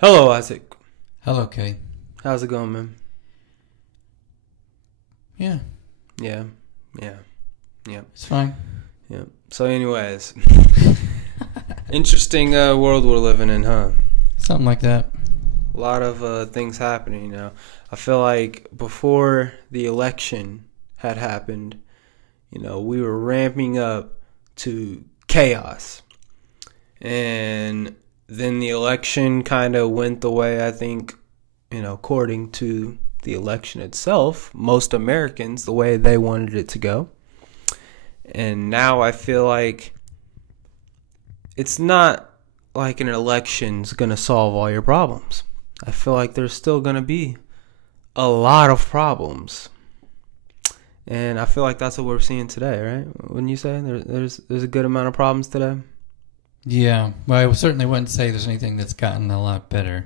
Hello, Isaac. Hello, Kay. How's it going, man? Yeah, Yeah, yeah, yeah, it's fine. yeah. So, anyways, interesting world we're living in, huh? Something like that. A lot of things happening now. I feel like before the election had happened, we were ramping up to chaos. And then the election kind of went the way I think, according to the election itself, most Americans, the way they wanted it to go. And now I feel like it's not like an election's going to solve all your problems. I feel like there's still going to be a lot of problems. And I feel like that's what we're seeing today, right? Wouldn't you say there's a good amount of problems today? Yeah, well, I certainly wouldn't say there's anything that's gotten a lot better.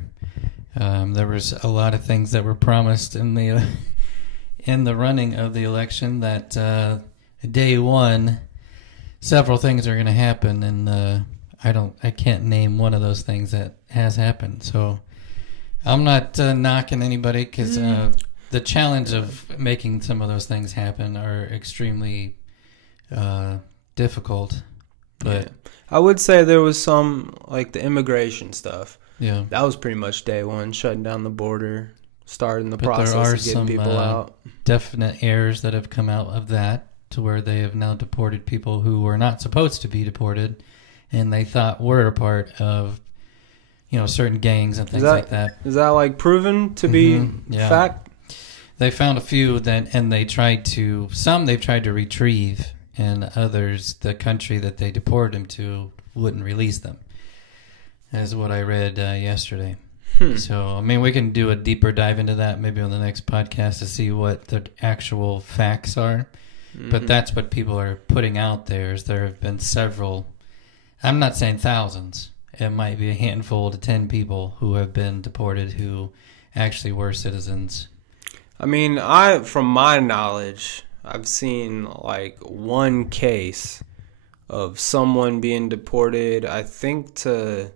There was a lot of things that were promised in the running of the election that day one, several things are going to happen, and I can't name one of those things that has happened. So I'm not knocking anybody because the challenge of making some of those things happen are extremely difficult. But yeah. I would say there was some, like the immigration stuff. yeah, That was pretty much day one, shutting down the border, starting the but there process are of getting some people out. definite errors that have come out of that to where they have now deported people who were not supposed to be deported, and they thought were a part of certain gangs and things like that. Is that like proven to be Yeah. fact? They found a few and they've tried to retrieve, and others, the country that they deported them to wouldn't release them, is what I read yesterday. So, I mean, we can do a deeper dive into that maybe on the next podcast to see what the actual facts are. But that's what people are putting out there, is there have been several, I'm not saying thousands, it might be a handful to 10 people who have been deported who actually were citizens. I mean, from my knowledge, I've seen like one case of someone being deported, I think to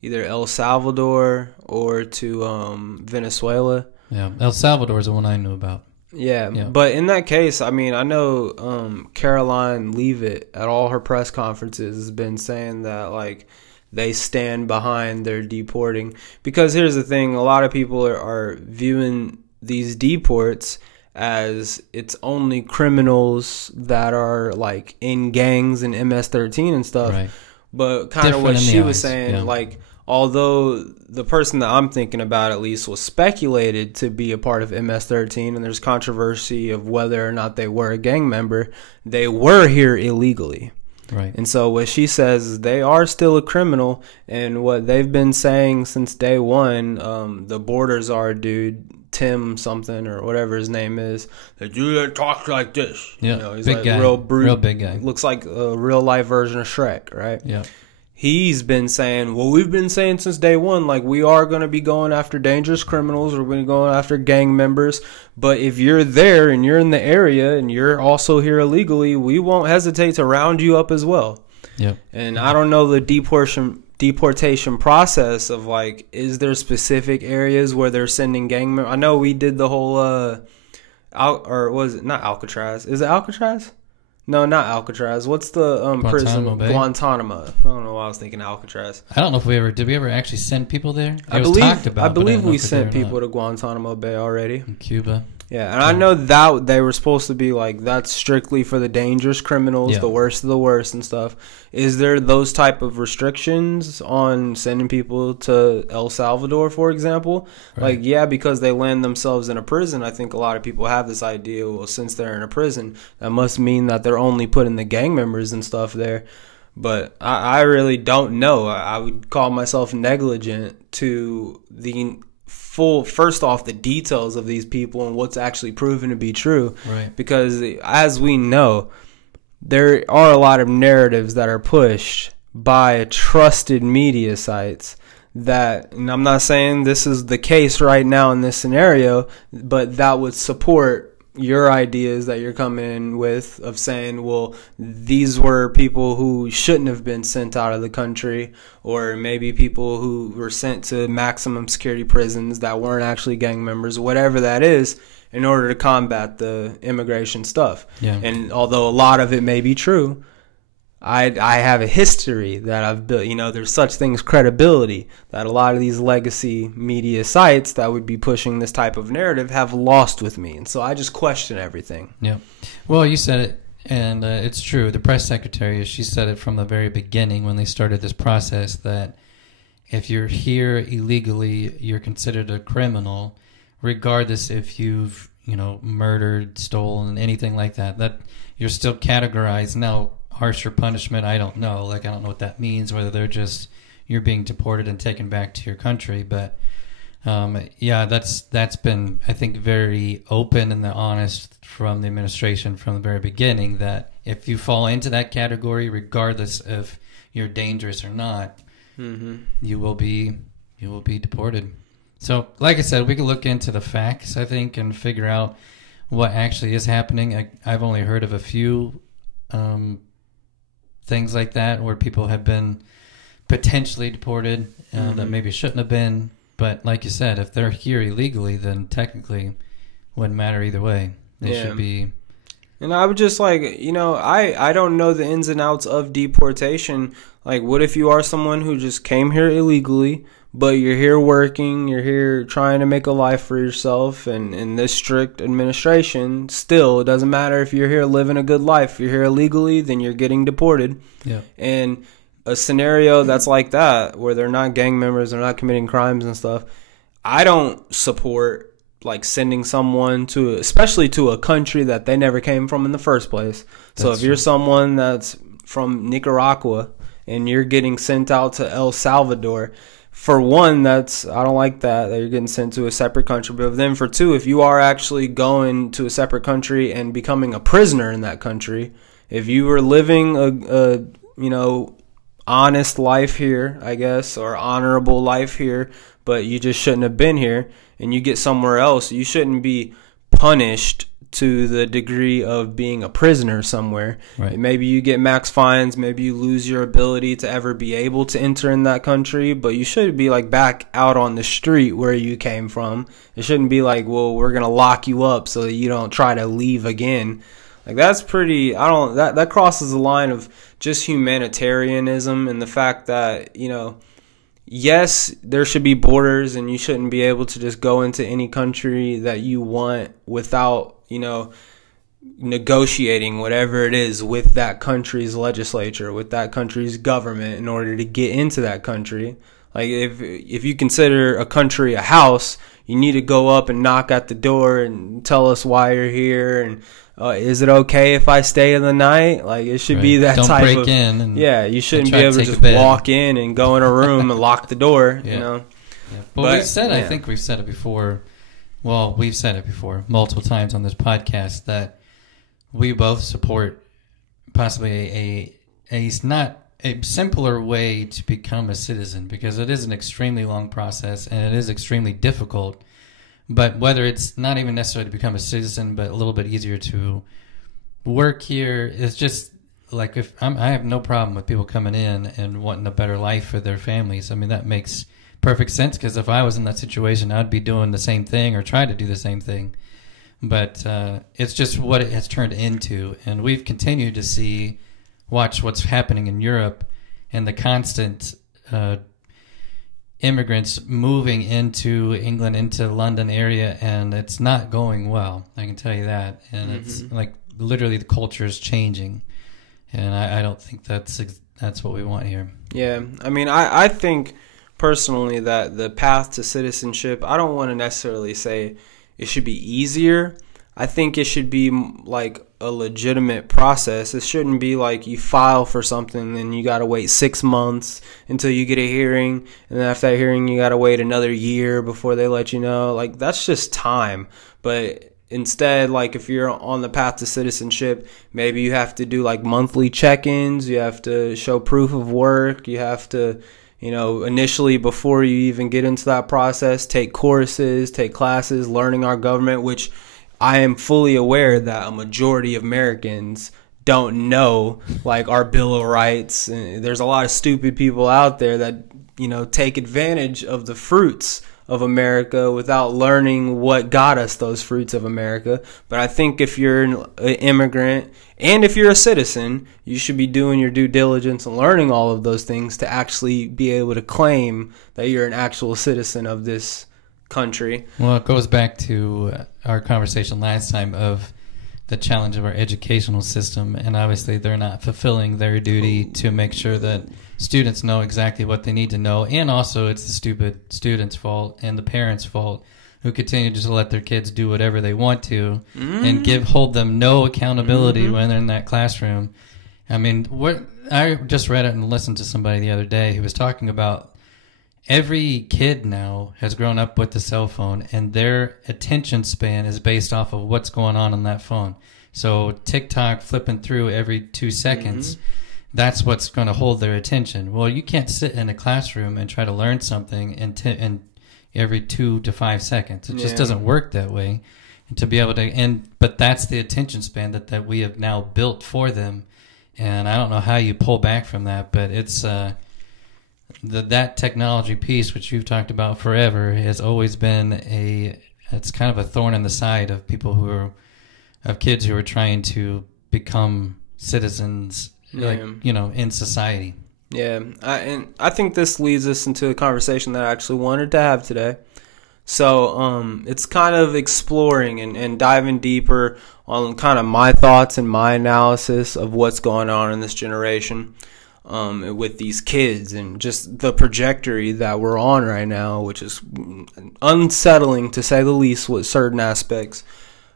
either El Salvador or to Venezuela. Yeah, El Salvador is the one I knew about. Yeah, but in that case, I mean, I know Caroline Leavitt at all her press conferences has been saying that, like, they stand behind their deporting. Because here's the thing, a lot of people are viewing these deports as it's only criminals that are, like, in gangs and MS-13 and stuff. Right. But kind of what she was saying, like, although the person that I'm thinking about at least was speculated to be a part of MS-13, and there's controversy of whether or not they were a gang member, they were here illegally. Right. And so what she says is they are still a criminal, and what they've been saying since day one, the borders are dude, Tim something or whatever his name is, the dude that talks like this. Yeah, he's big like guy. real brute, real big guy. Looks like a real life version of Shrek, right? Yeah. He's been saying, well, we've been saying since day one, like, we are going to be going after dangerous criminals. We're going to go after gang members. But if you're there and you're in the area and you're also here illegally, we won't hesitate to round you up as well. Yep. And I don't know the deportation process of, like, is there specific areas where they're sending gang members? I know we did the whole, or was it not Alcatraz? Is it Alcatraz? No, not Alcatraz. What's the prison? Bay? Guantanamo. I don't know why I was thinking Alcatraz. I don't know if did we ever actually send people there? I believe we sent people to Guantanamo Bay already. In Cuba. Yeah, and I know that they were supposed to be like, that's strictly for the dangerous criminals, the worst of the worst and stuff. Is there those type of restrictions on sending people to El Salvador, for example? Right. Like, yeah, because they land themselves in a prison. I think a lot of people have this idea, well, since they're in a prison, that must mean that they're only putting the gang members and stuff there. But I really don't know. I would call myself negligent to the first off, the details of these people and what's actually proven to be true. Right. Because as we know, there are a lot of narratives that are pushed by trusted media sites that, and I'm not saying this is the case right now in this scenario, but that would support your ideas that you're coming in with of saying, well, these were people who shouldn't have been sent out of the country, or maybe people who were sent to maximum security prisons that weren't actually gang members, whatever that is, in order to combat the immigration stuff. Yeah. And although a lot of it may be true, I have a history that I've built. There's such things, credibility, that a lot of these legacy media sites that would be pushing this type of narrative have lost with me. And so I just question everything. Yeah. Well, you said it, and it's true. The press secretary, she said it from the very beginning when they started this process, that if you're here illegally, you're considered a criminal, regardless if you've, murdered, stolen, anything like that. That you're still categorized. Now, harsher punishment, I don't know. I don't know what that means, whether they're just, you're being deported and taken back to your country. But that's been, I think, very open and honest from the administration from the very beginning, that if you fall into that category, regardless if you're dangerous or not, you will be deported. So, like I said, we can look into the facts, I think, and figure out what actually is happening. I've only heard of a few things like that where people have been potentially deported that maybe shouldn't have been. But like you said, if they're here illegally, then technically wouldn't matter either way. They should be. And I would just I don't know the ins and outs of deportation. Like, what if you are someone who just came here illegally, but you're here working, you're here trying to make a life for yourself, and in this strict administration, still, it doesn't matter if you're here living a good life. If you're here illegally, then you're getting deported. Yeah. And a scenario that's like that, where they're not gang members, they're not committing crimes and stuff, I don't support sending someone to, especially to a country that they never came from in the first place. So if you're someone that's from Nicaragua and you're getting sent out to El Salvador, for one, I don't like that you're getting sent to a separate country. But then for two, if you are actually going to a separate country and becoming a prisoner in that country, if you were living a honest life here, I guess, or honorable life here, but you just shouldn't have been here, and you get somewhere else, you shouldn't be punished to the degree of being a prisoner somewhere. Right. Maybe you get max fines, maybe you lose your ability to ever be able to enter in that country, but you should be back out on the street where you came from. It shouldn't be well, we're going to lock you up so that you don't try to leave again. That's pretty, that crosses the line of just humanitarianism, and the fact that, yes, there should be borders, and you shouldn't be able to just go into any country that you want without, negotiating whatever it is with that country's legislature, with that country's government in order to get into that country. If you consider a country a house, you need to go up and knock at the door and tell us why you're here, and is it okay if I stay in the night? It should be that Don't type break of in. And you shouldn't be able to just walk in and go in a room and lock the door. Yeah. But we've said, I think we've said it before. Well, we've said it before multiple times on this podcast that we both support possibly a not a simpler way to become a citizen, because it is an extremely long process and it is extremely difficult. But whether it's not even necessarily to become a citizen, but a little bit easier to work here, is just if I have no problem with people coming in and wanting a better life for their families. I mean, that makes perfect sense, because if I was in that situation, I'd be doing the same thing or try to do the same thing. But it's just what it has turned into, and we've continued to watch what's happening in Europe and the constant immigrants moving into England, into London area, and it's not going well. I can tell you that. And it's literally the culture is changing, and I don't think that's what we want here. Yeah, I mean, I think personally that the path to citizenship, I don't want to necessarily say it should be easier. I think it should be a legitimate process. It shouldn't be you file for something and you got to wait 6 months until you get a hearing, and then after that hearing you got to wait another year before they let you know. That's just time. But instead, if you're on the path to citizenship, maybe you have to do monthly check-ins, you have to show proof of work, you have to initially, before you even get into that process, take courses, take classes, learning our government, which I am fully aware that a majority of Americans don't know like our Bill of Rights. And there's a lot of stupid people out there that, you know, take advantage of the fruits of America without learning what got us those fruits of America. But I think if you're an immigrant and if you're a citizen, you should be doing your due diligence and learning all of those things to actually be able to claim that you're an actual citizen of this country. Well, it goes back to our conversation last time of the challenge of our educational system, and obviously they're not fulfilling their duty to make sure that students know exactly what they need to know, and also it's the stupid students' fault and the parents' fault who continue to just let their kids do whatever they want to and hold them no accountability when they're in that classroom. I mean, I just read it and listened to somebody the other day who was talking about every kid now has grown up with the cell phone, and their attention span is based off of what's going on that phone. So TikTok flipping through every 2 seconds, that's what's going to hold their attention. Well, you can't sit in a classroom and try to learn something in every 2 to 5 seconds. It just doesn't work that way. And to be able to, but that's the attention span that we have now built for them. And I don't know how you pull back from that, but it's that technology piece, which you've talked about forever, has always been it's kind of a thorn in the side of people of kids who are trying to become citizens, in society. Yeah, and I think this leads us into a conversation that I actually wanted to have today. So it's kind of exploring and diving deeper on kind of my thoughts and my analysis of what's going on in this generation with these kids and just the trajectory that we're on right now, which is unsettling to say the least with certain aspects.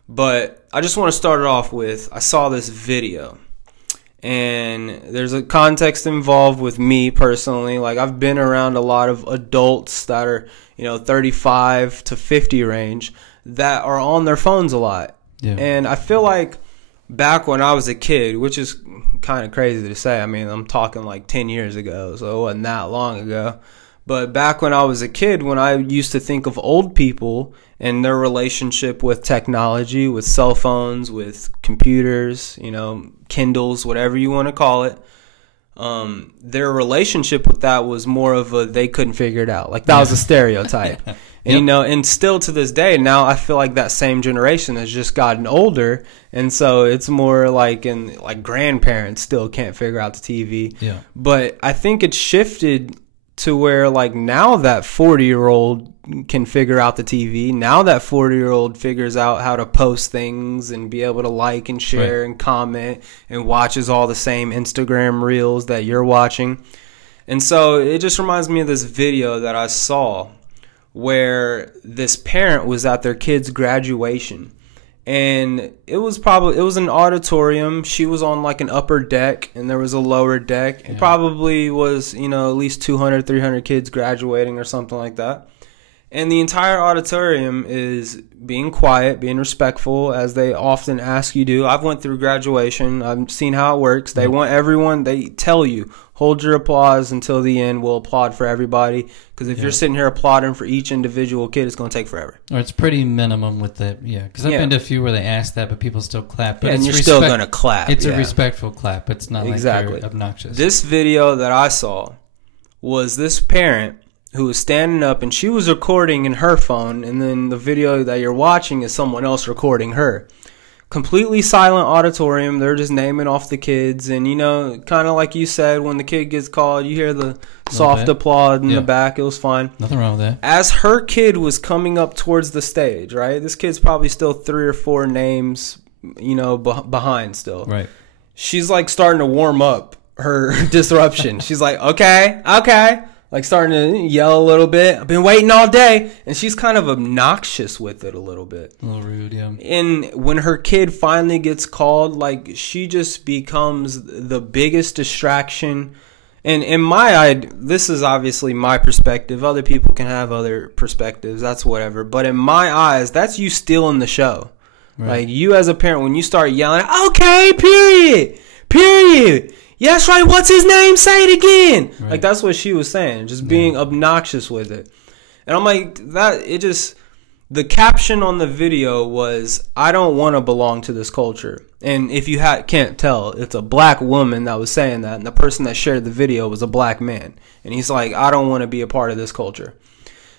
But I just want to start it off with, I saw this video. And there's a context involved with me personally. Like, I've been around a lot of adults that are, 35 to 50 range that are on their phones a lot. Yeah. And I feel like back when I was a kid, which is kind of crazy to say. I mean, I'm talking like 10 years ago, so it wasn't that long ago. But back when I was a kid, when I used to think of old people and their relationship with technology, with cell phones, with computers, Kindles, whatever you want to call it, their relationship with that was more of a they couldn't figure it out. Like, that was a stereotype. And, and still to this day, now I feel like that same generation has just gotten older. And so it's more like, grandparents still can't figure out the TV. Yeah. But I think it's shifted to where, like, now that 40-year-old can figure out the TV. Now that 40-year-old figures out how to post things and be able to like and share and comment and watches all the same Instagram reels that you're watching. And so it just reminds me of this video that I saw where this parent was at their kid's graduation. And it was an auditorium. She was on like an upper deck and there was a lower deck. It probably was, at least 200, 300 kids graduating or something like that. And the entire auditorium is being quiet, being respectful, as they often ask you to. I've went through graduation. I've seen how it works. They want everyone, they tell you, hold your applause until the end. We'll applaud for everybody. Because if you're sitting here applauding for each individual kid, it's going to take forever. Or it's pretty minimum with the, because I've been to a few where they ask that, but people still clap. But and you're still going to clap. It's a respectful clap. It's not like they're obnoxious. This video that I saw was this parent who was standing up, and she was recording in her phone, and then the video that you're watching is someone else recording her. Completely silent auditorium. They're just naming off the kids, and kind of like you said, when the kid gets called, you hear the soft applause in the back. It was fine. Nothing wrong with that. As her kid was coming up towards the stage, right? This kid's probably still 3 or 4 names, behind still. Right. She's like starting to warm up her disruption. She's like, okay. Like starting to yell a little bit. I've been waiting all day. And she's kind of obnoxious with it a little bit. A little rude, yeah. And when her kid finally gets called, like, she just becomes the biggest distraction. And in my eye, this is obviously my perspective. Other people can have other perspectives. That's whatever. But in my eyes, that's you stealing the show. Right. Like, you as a parent, when you start yelling, okay, period. Yes, right. What's his name? Say it again. Right. Like, that's what she was saying. Just being obnoxious with it. And I'm like, the caption on the video was, "I don't want to belong to this culture." And if you can't tell, it's a black woman that was saying that, and the person that shared the video was a black man. And he's like, "I don't want to be a part of this culture."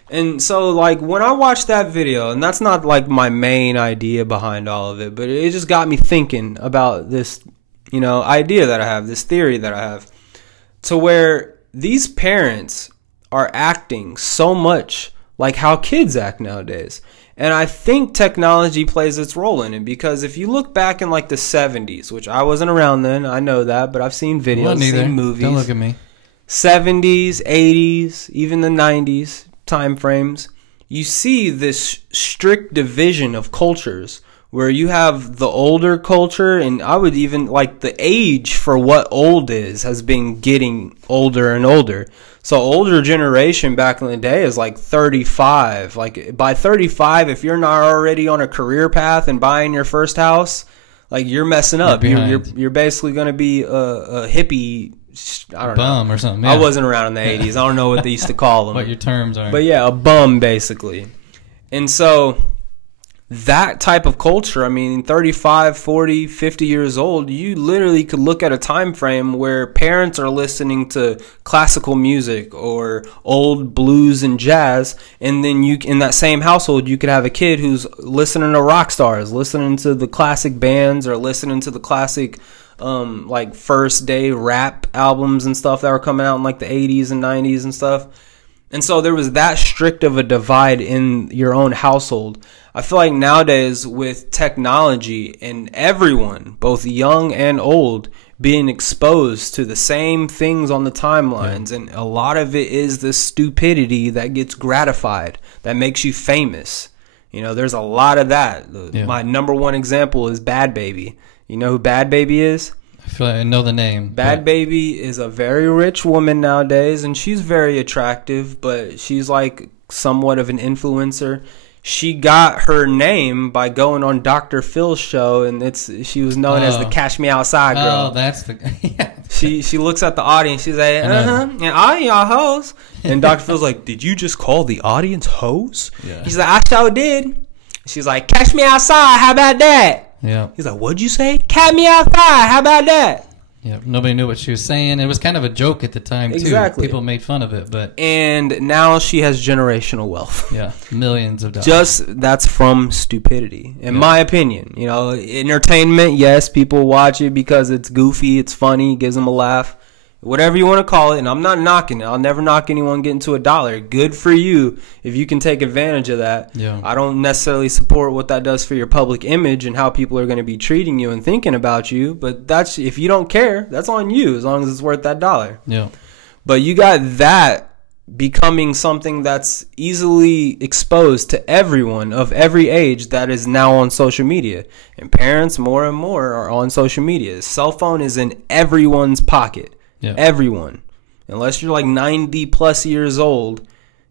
And so, like, when I watched that video, and that's not like my main idea behind all of it, but it just got me thinking about this, idea that I have, this theory that I have, to where these parents are acting so much like how kids act nowadays. And I think technology plays its role in it, because if you look back in like the 70s, which I wasn't around then, I know that, but I've seen videos, seen movies. Don't look at me. 70s, 80s, even the 90s time frames, you see this strict division of cultures where you have the older culture, and I would even like the age for what old is has been getting older and older. So older generation back in the day is like 35. Like by 35, if you're not already on a career path and buying your first house, like you're messing up. You're basically going to be a hippie. I don't bum know. Or something. Yeah. I wasn't around in the 80s. I don't know what they used to call them. What your terms are. But yeah, a bum basically. And so that type of culture, I mean, 35, 40, 50 years old, you literally could look at a time frame where parents are listening to classical music or old blues and jazz, and then you, in that same household, you could have a kid who's listening to rock stars, listening to the classic bands, or listening to the classic like first day rap albums and stuff that were coming out in like the 80s and 90s and stuff. And so there was that strict of a divide in your own household. I feel like nowadays with technology and everyone, both young and old, being exposed to the same things on the timelines, and a lot of it is the stupidity that gets gratified, that makes you famous. There's a lot of that. My number one example is Bad Baby. You know who Bad Baby is? I feel like I know the name. Bad Baby is a very rich woman nowadays, and she's very attractive, but she's like somewhat of an influencer. She got her name by going on Dr. Phil's show, and she was known as the Cash Me Outside girl. Oh, that's the yeah. She looks at the audience, she's like, and all y'all hoes. And Dr. Phil's like, "Did you just call the audience hoes?" Yeah. He's like, "I sure did." She's like, "Cash me outside, how about that?" Yeah. He's like, "What'd you say?" "Cat me outside, how about that?" Yeah, nobody knew what she was saying. It was kind of a joke at the time, too. Exactly. People made fun of it, but... And now she has generational wealth. Yeah, millions of dollars. That's from stupidity, in my opinion. Entertainment, yes, people watch it because it's goofy, it's funny, gives them a laugh. Whatever you want to call it, and I'm not knocking it. I'll never knock anyone getting to $1. Good for you if you can take advantage of that. Yeah. I don't necessarily support what that does for your public image and how people are going to be treating you and thinking about you, but that's, if you don't care, that's on you, as long as it's worth that $1. Yeah. But you got that becoming something that's easily exposed to everyone of every age that is now on social media. And parents more and more are on social media. Cell phone is in everyone's pocket. Yeah. Everyone, unless you're like 90 plus years old,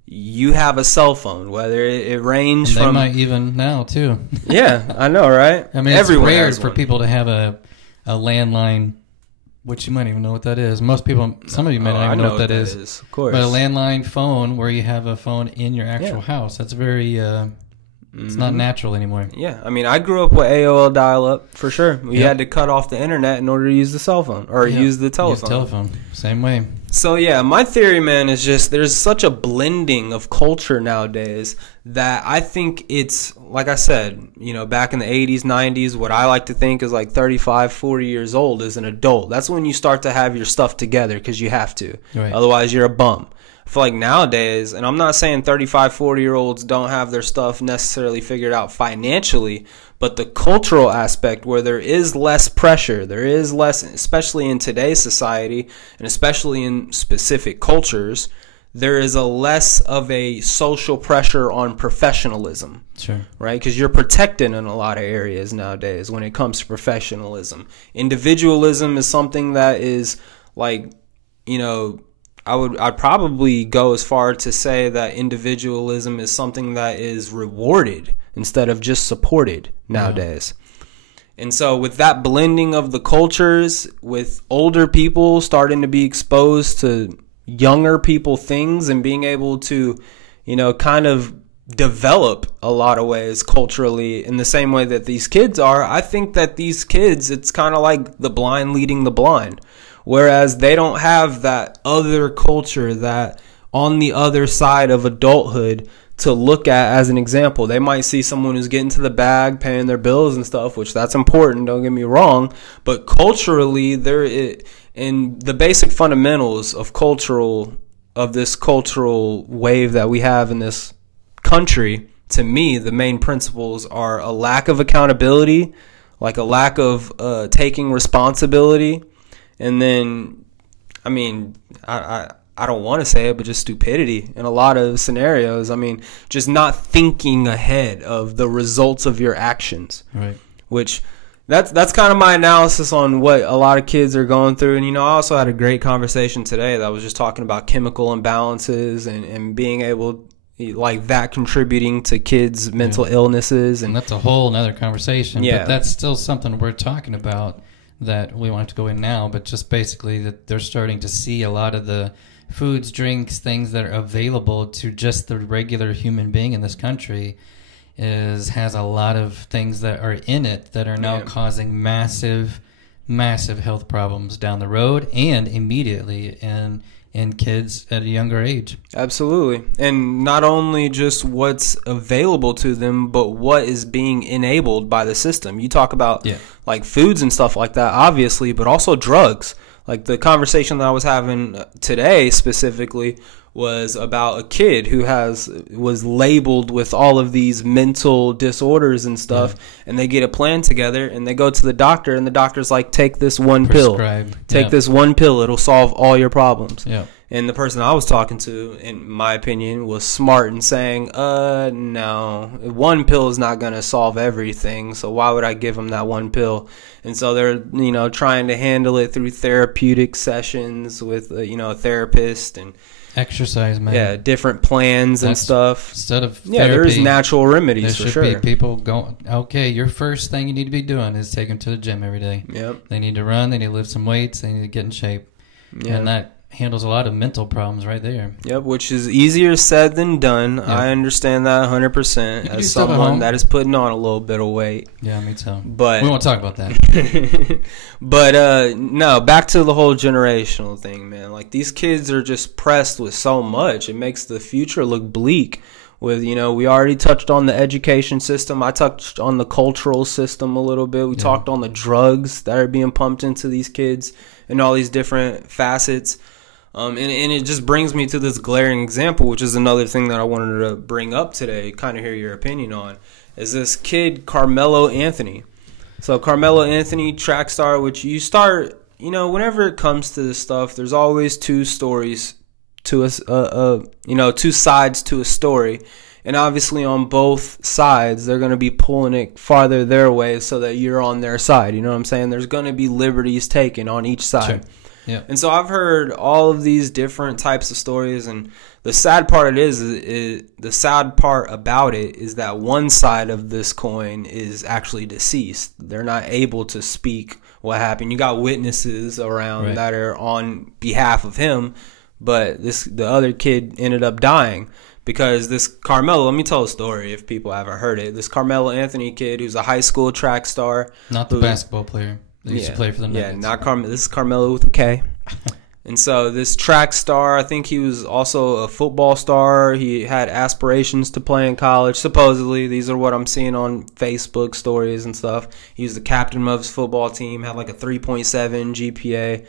you have a cell phone. Whether it ranges from, they might even now too. Yeah, I know, right? I mean, everyone it's rare for people to have a landline, which you might even know what that is. Most people, some of you might not even know what that is. Of course, but a landline phone where you have a phone in your actual house. That's very. It's not natural anymore. Yeah, I mean, I grew up with AOL dial-up for sure. We had to cut off the internet in order to use the cell phone or use the telephone. Use telephone, same way. So yeah, my theory, man, is just there's such a blending of culture nowadays that I think it's, like I said, back in the 80s, 90s, what I like to think is like 35, 40 years old as an adult. That's when you start to have your stuff together because you have to. Right. Otherwise, you're a bum. I feel like nowadays, and I'm not saying 35, 40-year-olds don't have their stuff necessarily figured out financially, but the cultural aspect where there is less pressure, there is less, especially in today's society, and especially in specific cultures, there is a less of a social pressure on professionalism. Sure. Right? Because you're protected in a lot of areas nowadays when it comes to professionalism. Individualism is something that is like, I'd probably go as far to say that individualism is something that is rewarded instead of just supported nowadays. Yeah. And so with that blending of the cultures, with older people starting to be exposed to younger people things and being able to, kind of develop a lot of ways culturally in the same way that these kids are. I think that these kids, it's kind of like the blind leading the blind, whereas they don't have that other culture, that on the other side of adulthood to look at as an example. They might see someone who's getting to the bag, paying their bills and stuff, which that's important, don't get me wrong, but culturally in the basic fundamentals of this cultural wave that we have in this country, to me, the main principles are a lack of accountability, like a lack of taking responsibility, and then, I mean, I don't want to say it, but just stupidity in a lot of scenarios. I mean, just not thinking ahead of the results of your actions. Right. Which that's kind of my analysis on what a lot of kids are going through. And, I also had a great conversation today that was just talking about chemical imbalances and being able, like, that contributing to kids' mental illnesses. And that's a whole nother conversation. Yeah. But that's still something we're talking about that we won't have to go in now, but just basically that they're starting to see a lot of the foods, drinks, things that are available to just the regular human being in this country has a lot of things that are in it that are now causing massive health problems down the road and immediately in kids at a younger age. Absolutely. And not only just what's available to them, but what is being enabled by the system. You talk about like foods and stuff like that, obviously, but also drugs. Like the conversation that I was having today specifically was about a kid who was labeled with all of these mental disorders and stuff, and they get a plan together and they go to the doctor, and the doctor's like, take this one pill. Take this one pill. It'll solve all your problems. Yeah. And the person I was talking to, in my opinion, was smart in saying, no, one pill is not going to solve everything, so why would I give them that one pill? And so they're, trying to handle it through therapeutic sessions with, a therapist and exercise, man. Yeah, different plans and stuff. Instead of therapy, there's natural remedies for sure. There should be people going, okay, your first thing you need to be doing is take them to the gym every day. Yep. They need to run, they need to lift some weights, they need to get in shape. Yeah. And that handles a lot of mental problems right there. Yep, which is easier said than done. Yep. I understand that 100% as someone that is putting on a little bit of weight. Yeah, me too. But we won't talk about that. But no, back to the whole generational thing, man. Like, these kids are just pressed with so much. It makes the future look bleak. With, we already touched on the education system. I touched on the cultural system a little bit. We talked on the drugs that are being pumped into these kids and all these different facets. And it just brings me to this glaring example, which is another thing that I wanted to bring up today, kind of hear your opinion on, is this kid, Carmelo Anthony. So Carmelo Anthony, track star, which you start, whenever it comes to this stuff, there's always two stories to two sides to a story. And obviously on both sides, they're going to be pulling it farther their way so that you're on their side. You know what I'm saying? There's going to be liberties taken on each side. Sure. Yeah. And so I've heard all of these different types of stories, and the sad part the sad part about it is that one side of this coin is actually deceased. They're not able to speak what happened. You got witnesses around that are on behalf of him, but the other kid ended up dying because this Carmelo, let me tell a story if people haven't heard it. This Carmelo Anthony kid, who's a high school track star. Not the basketball player. They used to play for the Nuggets. Yeah, not Carmelo. This is Carmelo with a K. And so this track star, I think he was also a football star. He had aspirations to play in college, supposedly. These are what I'm seeing on Facebook stories and stuff. He was the captain of his football team, had like a 3.7 GPA.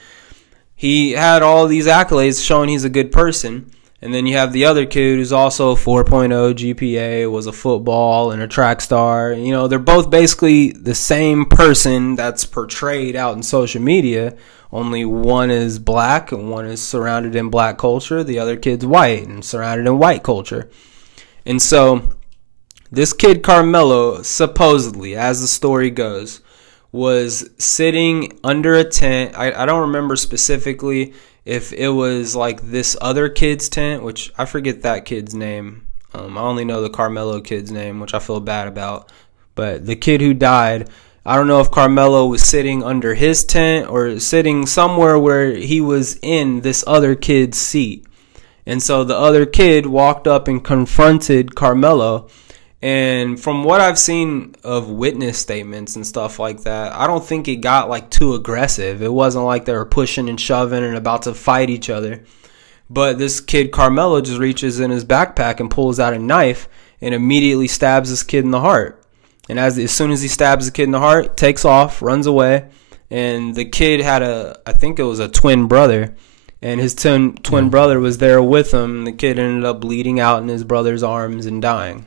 He had all these accolades showing he's a good person. And then you have the other kid who's also a 4.0 GPA, was a football and a track star. They're both basically the same person that's portrayed out in social media, only one is black and one is surrounded in black culture. The other kid's white and surrounded in white culture. And so this kid Carmelo, supposedly, as the story goes, was sitting under a tent. I don't remember specifically if it was like this other kid's tent, which I forget that kid's name. I only know the Carmelo kid's name, which I feel bad about. But the kid who died, I don't know if Carmelo was sitting under his tent or sitting somewhere where he was in this other kid's seat. And so the other kid walked up and confronted Carmelo. And from what I've seen of witness statements and stuff like that, I don't think it got like too aggressive. It wasn't like they were pushing and shoving and about to fight each other. But this kid, Carmelo, just reaches in his backpack and pulls out a knife and immediately stabs this kid in the heart. And as soon as he stabs the kid in the heart, takes off, runs away. And the kid had I think it was a twin brother. And his twin brother was there with him. The kid ended up bleeding out in his brother's arms and dying.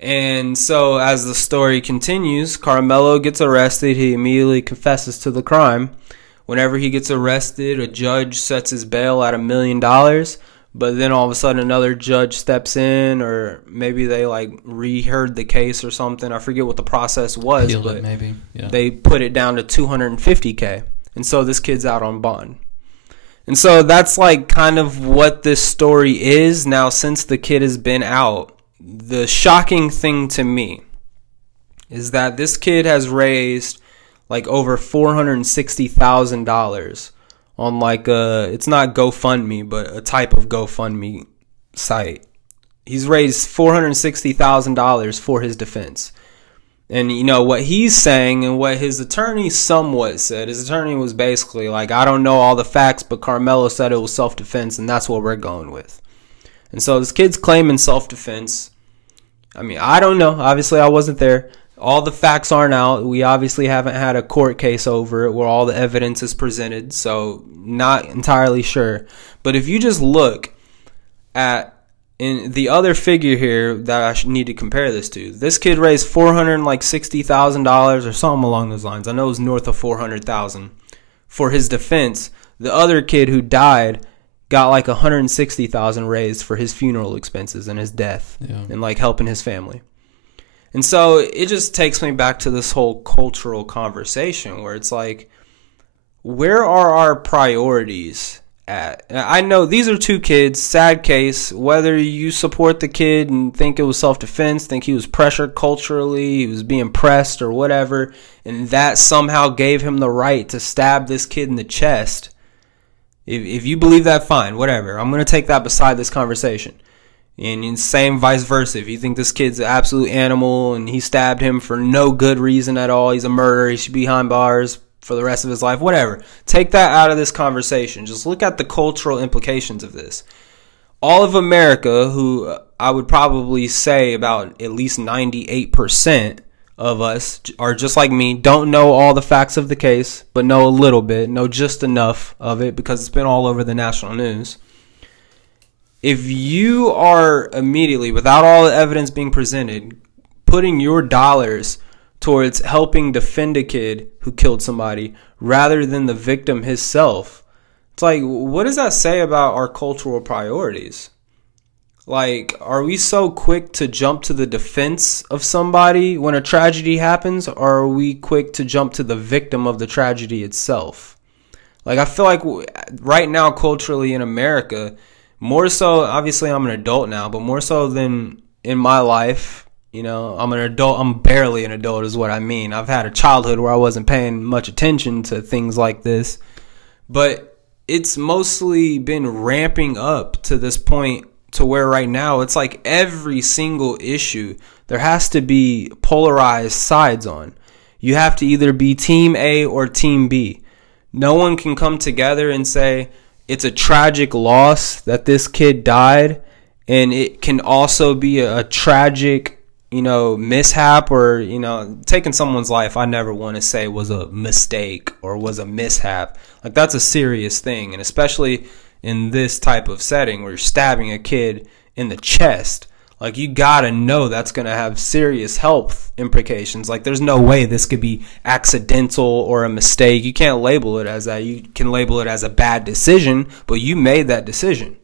And so as the story continues, Carmelo gets arrested. He immediately confesses to the crime. Whenever he gets arrested, a judge sets his bail at $1 million. But then all of a sudden another judge steps in, or maybe they like reheard the case or something. I forget what the process was, Appealed but it maybe. Yeah. They put it down to $250K. And so this kid's out on bond. And so that's like kind of what this story is. Now, since the kid has been out, the shocking thing to me is that this kid has raised like over $460,000 on like it's not GoFundMe, but a type of GoFundMe site. He's raised $460,000 for his defense. And you know what he's saying and what his attorney somewhat said. His attorney was basically like, I don't know all the facts, but Carmelo said it was self-defense, and that's what we're going with. And so this kid's claiming self-defense. I mean, I don't know. Obviously, I wasn't there. All the facts aren't out. We obviously haven't had a court case over it where all the evidence is presented, so not entirely sure. But if you just look at in the other figure here that I should need to compare this to, this kid raised $460,000 or something along those lines. I know it was north of $400,000 for his defense. The other kid who died got like $160,000 raised for his funeral expenses and his death, and like helping his family. And so it just takes me back to this whole cultural conversation where it's like, where are our priorities at? I know these are two kids, sad case. Whether you support the kid and think it was self-defense, think he was pressured culturally, he was being pressed or whatever, and that somehow gave him the right to stab this kid in the chest. If you believe that, fine, whatever. I'm going to take that beside this conversation. And same vice versa. If you think this kid's an absolute animal and he stabbed him for no good reason at all, he's a murderer, he should be behind bars for the rest of his life, whatever. Take that out of this conversation. Just look at the cultural implications of this. All of America, who I would probably say about at least 98% of us are just like me, don't know all the facts of the case, but know a little bit, know just enough of it because it's been all over the national news. If you are immediately, without all the evidence being presented, putting your dollars towards helping defend a kid who killed somebody rather than the victim himself, it's like, what does that say about our cultural priorities? Like, are we so quick to jump to the defense of somebody when a tragedy happens, or are we quick to jump to the victim of the tragedy itself? Like, I feel like right now culturally in America, more so, obviously I'm an adult now, but more so than in my life, you know, I'm an adult, I'm barely an adult is what I mean. I've had a childhood where I wasn't paying much attention to things like this, but it's mostly been ramping up to this point to where right now it's like every single issue there has to be polarized sides on. You have to either be team A or team B. No one can come together and say it's a tragic loss that this kid died, and it can also be a tragic, you know, mishap, or, you know, taking someone's life, I never want to say was a mistake or was a mishap. Like, that's a serious thing, and especially in this type of setting where you're stabbing a kid in the chest, like, you gotta know that's gonna have serious health implications. Like, there's no way this could be accidental or a mistake. You can't label it as that. You can label it as a bad decision, but you made that decision.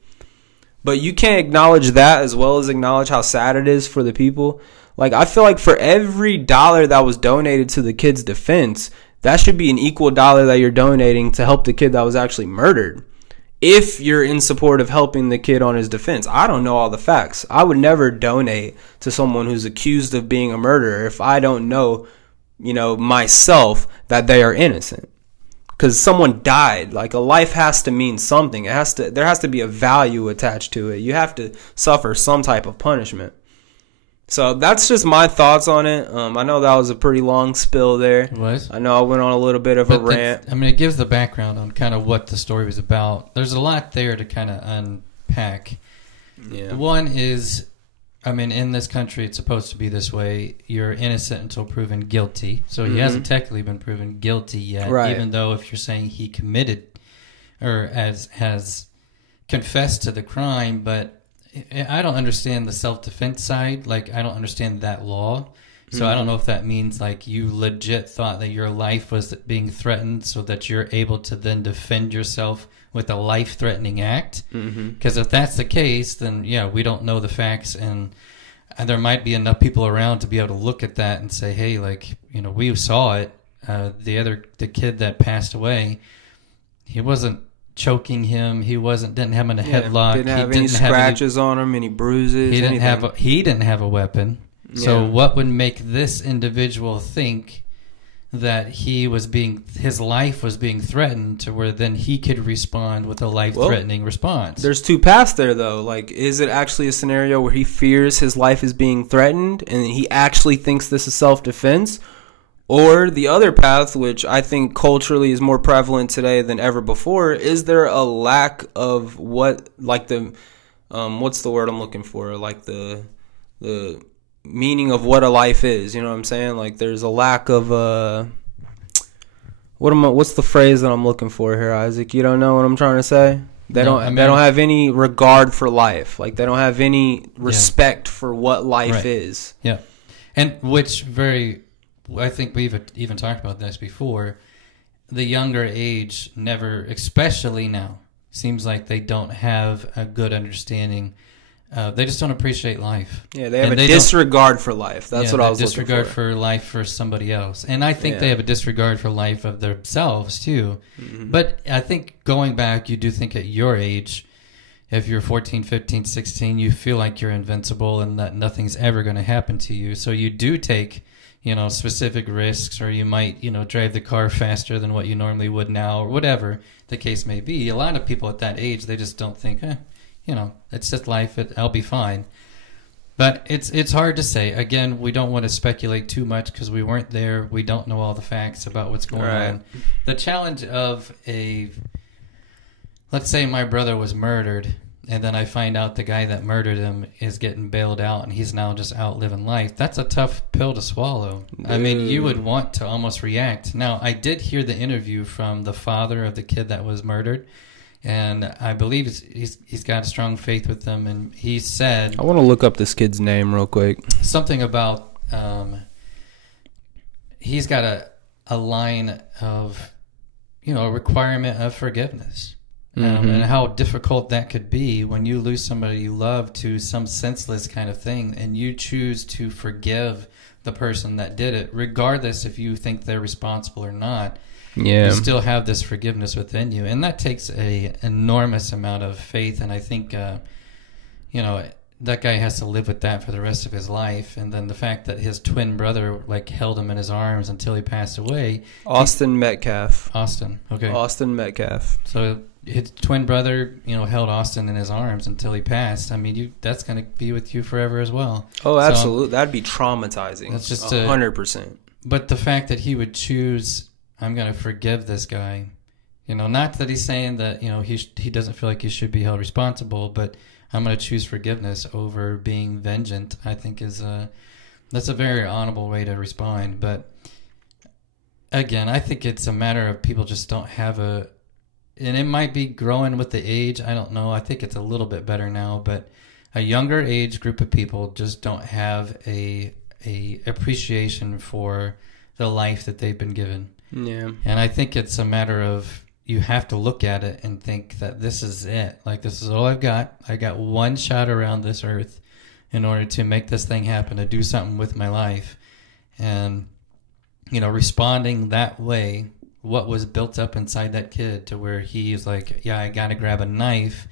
But you can't acknowledge that as well as acknowledge how sad it is for the people. Like, I feel like for every dollar that was donated to the kid's defense, that should be an equal dollar that you're donating to help the kid that was actually murdered, if you're in support of helping the kid on his defense. I don't know all the facts. I would never donate to someone who's accused of being a murderer if I don't know, you know, myself, that they are innocent. because someone died. Like, a life has to mean something. There has to be a value attached to it. You have to suffer some type of punishment. So that's just my thoughts on it. I know that was a pretty long spill there. It was. I know I went on a little bit of a rant. I mean, it gives the background on kind of what the story was about. There's a lot there to kind of unpack. Yeah. One is, I mean, in this country, it's supposed to be this way. You're innocent until proven guilty. So he hasn't technically been proven guilty yet, right. Even though if you're saying he committed or has confessed to the crime, but I don't understand the self-defense side. Like, I don't understand that law. So I don't know if that means, like, you legit thought that your life was being threatened so that you're able to then defend yourself with a life-threatening act. Because if that's the case, then, yeah, we don't know the facts. And there might be enough people around to be able to look at that and say, hey, like, you know, we saw it. The kid that passed away, he wasn't choking him. He didn't have him in a headlock. Didn't have any scratches on him, any bruises. He didn't have a weapon. So what would make this individual think that his life was being threatened to where then he could respond with a life-threatening response? There's two paths there, though. Like, is it actually a scenario where he fears his life is being threatened and he actually thinks this is self-defense? Or the other path, which I think culturally is more prevalent today than ever before, is there a lack of what's the word I'm looking for? Like the meaning of what a life is. You know what I'm saying? Like, there's a lack of what's the phrase that I'm looking for here, Isaac? You don't know what I'm trying to say? They don't have any regard for life. Like, they don't have any respect for what life is. Yeah. And I think we've even talked about this before. The younger age never, especially now, seems like they don't have a good understanding. They just don't appreciate life. Yeah, they have a disregard for life. That's what I was looking for. Disregard for life for somebody else. And I think they have a disregard for life of themselves, too. But I think going back, you do think at your age, if you're 14, 15, 16, you feel like you're invincible and that nothing's ever going to happen to you. So you do take, you know, specific risks, or you might, you know, drive the car faster than what you normally would now, or whatever the case may be. A lot of people at that age, they just don't think, you know, it's just life. I'll be fine. But it's hard to say. Again, we don't want to speculate too much because we weren't there. We don't know all the facts about what's going on. The challenge of let's say my brother was murdered, and then I find out the guy that murdered him is getting bailed out and he's now just out living life. That's a tough pill to swallow. I mean, you would want to almost react. Now, I did hear the interview from the father of the kid that was murdered, and I believe he's got strong faith with them, and he said... I want to look up this kid's name real quick. Something about... he's got a line of, you know, a requirement of forgiveness. And how difficult that could be when you lose somebody you love to some senseless kind of thing, and you choose to forgive the person that did it, regardless if you think they're responsible or not. You still have this forgiveness within you, and that takes a enormous amount of faith. And I think, you know, that guy has to live with that for the rest of his life. And then the fact that his twin brother held him in his arms until he passed away. Austin Metcalf. Austin, okay. Austin Metcalf. So his twin brother, you know, held Austin in his arms until he passed. I mean, that's going to be with you forever as well. Oh, absolutely. That'd be traumatizing. That's just 100%. But the fact that he would choose, I'm going to forgive this guy. You know, not that he's saying that, you know, he doesn't feel like he should be held responsible, but I'm going to choose forgiveness over being vengeant, I think that's a very honorable way to respond. But again, I think it's a matter of people just don't have and it might be growing with the age. I don't know. I think it's a little bit better now, but a younger age group of people just don't have a appreciation for the life that they've been given. Yeah. And I think it's a matter of, you have to look at it and think that this is it. Like, this is all I've got. I got one shot around this earth in order to make this thing happen, to do something with my life. And, you know, responding that way, what was built up inside that kid to where he's like, yeah, I got to grab a knife,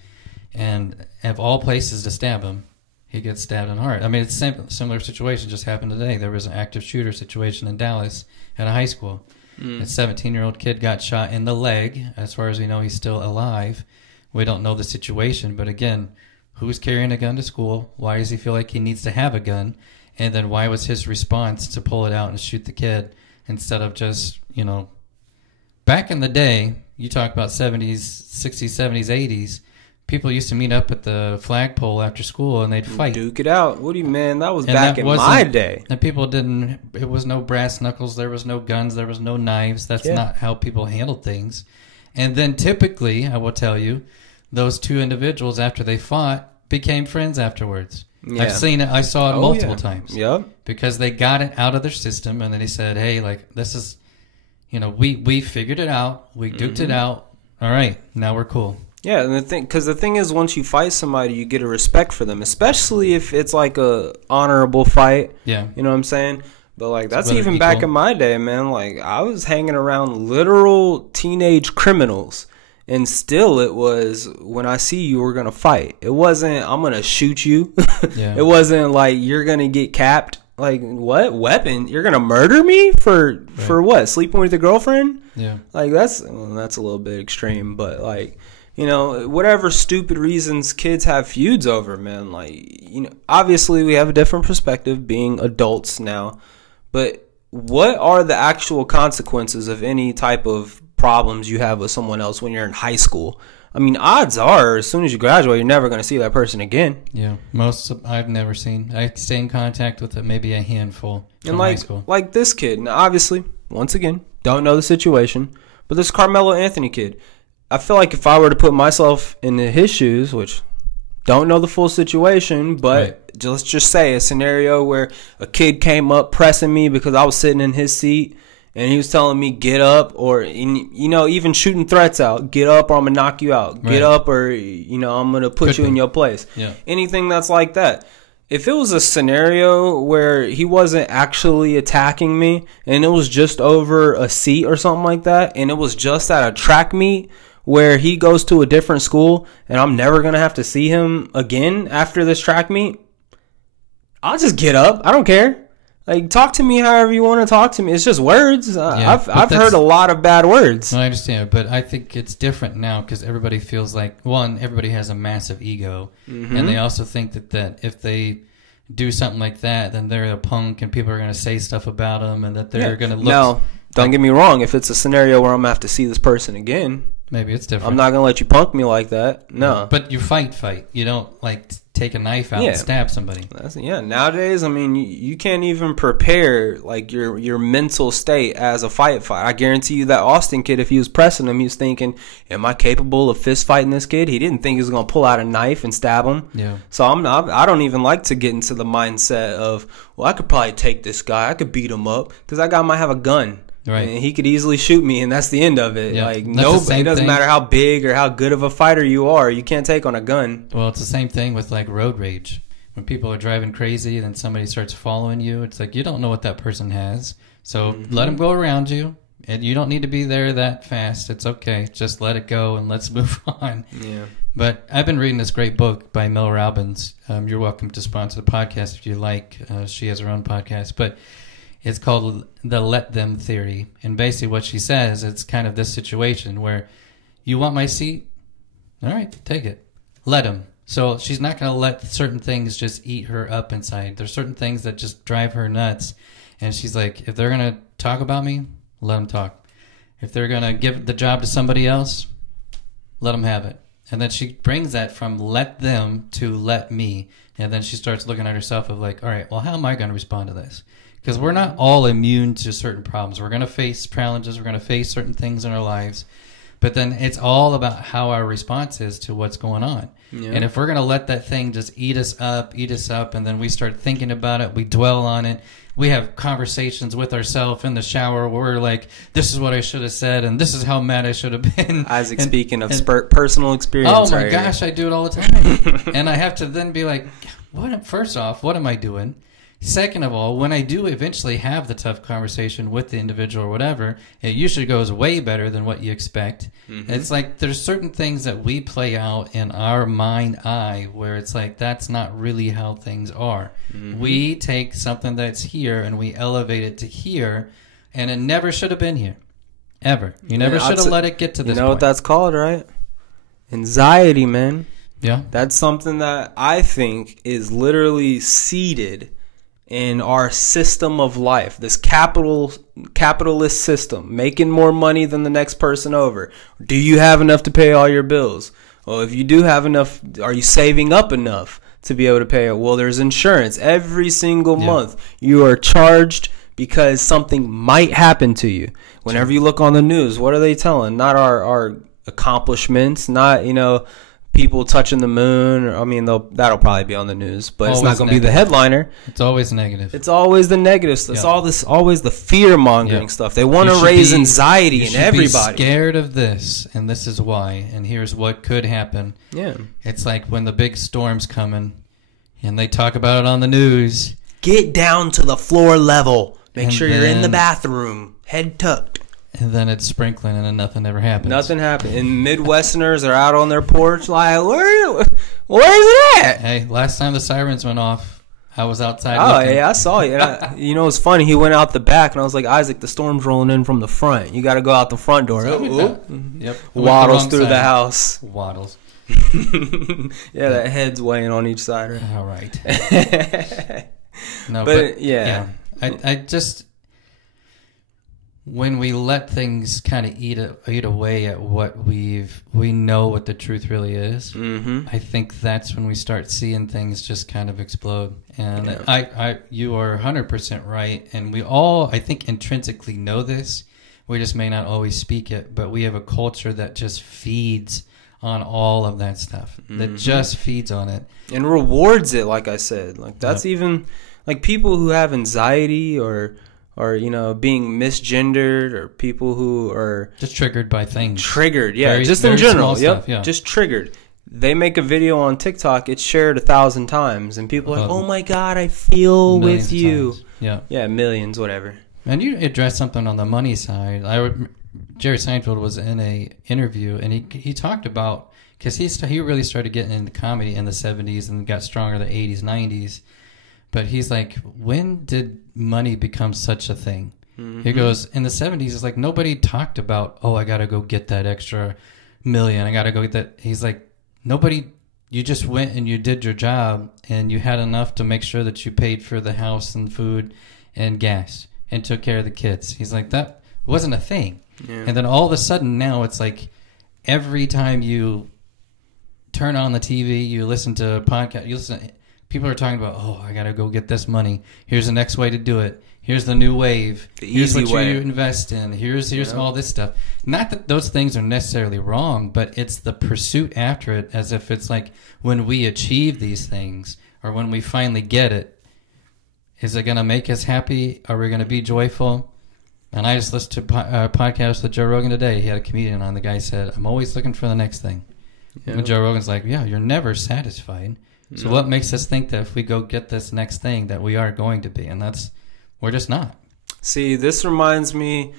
and of all places to stab him, he gets stabbed in the heart. I mean, it's a similar situation just happened today. There was an active shooter situation in Dallas at a high school. A 17-year-old kid got shot in the leg. As far as we know, he's still alive. We don't know the situation, but again, who's carrying a gun to school? Why does he feel like he needs to have a gun? And then why was his response to pull it out and shoot the kid instead of just, back in the day, you talk about 70s, 60s, 70s, 80s, people used to meet up at the flagpole after school and they'd fight. Duke it out. What do you, man? That was back in my day. And people didn't, it was no brass knuckles, there was no guns, there was no knives. That's not how people handled things. And then typically, I will tell you, those two individuals, after they fought, became friends afterwards. Yeah. I've seen it. I saw it multiple times. Yep. Because they got it out of their system and then they said, hey, like, this is, we figured it out. We duked it out. All right. Now we're cool. Yeah, and the thing is, once you fight somebody, you get a respect for them, especially if it's like a honorable fight. Yeah, you know what I'm saying. But like that's even back in my day, man. Like I was hanging around literal teenage criminals, and still it was when I see you, we're gonna fight. It wasn't I'm gonna shoot you. It wasn't like you're gonna get capped. Like what weapon? You're gonna murder me for what? Sleeping with your girlfriend? Yeah, like that's a little bit extreme, but like. Whatever stupid reasons kids have feuds over, man. Like, obviously we have a different perspective being adults now. But what are the actual consequences of any type of problems you have with someone else when you're in high school? I mean, odds are, as soon as you graduate, you're never going to see that person again. Yeah, I've never seen. I stay in contact with maybe a handful from high school. Like this kid. Now, obviously, once again, don't know the situation. But this Carmelo Anthony kid. I feel like if I were to put myself in his shoes, which don't know the full situation, but let's just say a scenario where a kid came up pressing me because I was sitting in his seat and he was telling me get up or, even shooting threats out. Get up or I'm going to knock you out. Get up or, I'm going to put you in your place. Yeah. Anything that's like that. If it was a scenario where he wasn't actually attacking me and it was just over a seat or something like that and it was just at a track meet, where he goes to a different school and I'm never going to have to see him again after this track meet, I'll just get up. I don't care. Like, talk to me however you want to talk to me. It's just words. I've heard a lot of bad words. No, I understand, but I think it's different now because everybody feels like, one, everybody has a massive ego, and they also think that if they do something like that, then they're a punk and people are going to say stuff about them and that they're going to look... Now, don't get me wrong. If it's a scenario where I'm going to have to see this person again... Maybe it's different. I'm not going to let you punk me like that. No. But you fight. You don't, take a knife out and stab somebody. Nowadays, I mean, you can't even prepare, your mental state as a fight. I guarantee you that Austin kid, if he was pressing him, he was thinking, am I capable of fist fighting this kid? He didn't think he was going to pull out a knife and stab him. Yeah. So I don't even like to get into the mindset of, well, I could probably take this guy. I could beat him up because that guy might have a gun. Right. And he could easily shoot me, and that's the end of it. Yeah. It doesn't matter how big or how good of a fighter you are. You can't take on a gun. Well, it's the same thing with, road rage. When people are driving crazy and then somebody starts following you, it's like you don't know what that person has. So let them go around you. And you don't need to be there that fast. It's okay. Just let it go and let's move on. Yeah. But I've been reading this great book by Mel Robbins. You're welcome to sponsor the podcast if you like. She has her own podcast. But... it's called the let them theory. And basically what she says, it's kind of this situation where you want my seat? All right, take it. Let them. So she's not going to let certain things just eat her up inside. There's certain things that just drive her nuts. And she's like, if they're going to talk about me, let them talk. If they're going to give the job to somebody else, let them have it. And then she brings that from let them to let me. And then she starts looking at herself of all right, well, how am I going to respond to this? Because we're not all immune to certain problems. We're going to face challenges. We're going to face certain things in our lives. But then it's all about how our response is to what's going on. Yeah. And if we're going to let that thing just eat us up, and then we start thinking about it, we dwell on it, we have conversations with ourselves in the shower where we're like, this is what I should have said, and this is how mad I should have been. Isaac, speaking of personal experience. Oh, my gosh, I do it all the time. And I have to then be like, first off, what am I doing? Second of all, when I do eventually have the tough conversation with the individual or whatever, it usually goes way better than what you expect. Mm-hmm. It's like there's certain things that we play out in our mind eye where it's like that's not really how things are. Mm-hmm. We take something that's here and we elevate it to here, and it never should have been here. ever. You never should have let it get to this point. You know point. What that's called, right? Anxiety, man. Yeah. That's something that I think is literally seeded in our system of life, this capitalist system, making more money than the next person over. Do you have enough to pay all your bills? Well, if you do have enough, are you saving up enough to be able to pay it? Well, there's insurance. Every single month you are charged because something might happen to you. Whenever you look on the news, what are they telling? Not our accomplishments, not, people touching the moon. I mean, that'll probably be on the news, but it's not going to be the headliner. It's always negative. It's always the negative stuff. It's always the fear-mongering stuff. They want to raise anxiety in everybody. Be scared of this, and this is why, and here's what could happen. Yeah. It's like when the big storm's coming, and they talk about it on the news. Get down to the floor level. Make sure you're in the bathroom, head tucked. And then it's sprinkling, and then nothing ever happens. Nothing happened. And Midwesterners are out on their porch like, where's it at? Hey, last time the sirens went off, I was outside looking. Yeah, I saw you. It's funny. He went out the back, and I was like, Isaac, the storm's rolling in from the front. You got to go out the front door. Yep. Waddles through the house. Waddles. Yeah, that head's weighing on each side. Right? All right. No, but yeah. I just... When we let things kind of eat away at what we know what the truth really is, I think that's when we start seeing things just kind of explode. And you are 100% right. And we all, I think, intrinsically know this. We just may not always speak it, but we have a culture that just feeds on all of that stuff. That just feeds on it and rewards it. Like I said, like that's even like people who have anxiety or being misgendered, or people who are just triggered by things. Just in general. Just triggered. They make a video on TikTok, it's shared 1,000 times, and people are like, oh my God, I feel with you. Yeah, millions, whatever. And you addressed something on the money side. Jerry Seinfeld was in a interview, and he talked about, because he really started getting into comedy in the 70s and got stronger in the 80s, 90s. But he's like, when did money become such a thing? He goes, in the 70s, it's like nobody talked about, I got to go get that extra million. I got to go get that. He's like, nobody, you just went and you did your job and you had enough to make sure that you paid for the house and food and gas and took care of the kids. He's like, that wasn't a thing. Yeah. And then all of a sudden now it's like every time you turn on the TV, you listen to a podcast, people are talking about, I got to go get this money. Here's the next way to do it. Here's the new wave. Here's what you invest in. Here's all this stuff. Not that those things are necessarily wrong, but it's the pursuit after it, as if it's like when we achieve these things or when we finally get it, is it going to make us happy? Are we going to be joyful? And I just listened to a podcast with Joe Rogan today. He had a comedian on. The guy said, I'm always looking for the next thing. Yeah. And Joe Rogan's like, you're never satisfied. So what makes us think that if we go get this next thing that we are going to be? And we're just not. See, this reminds me,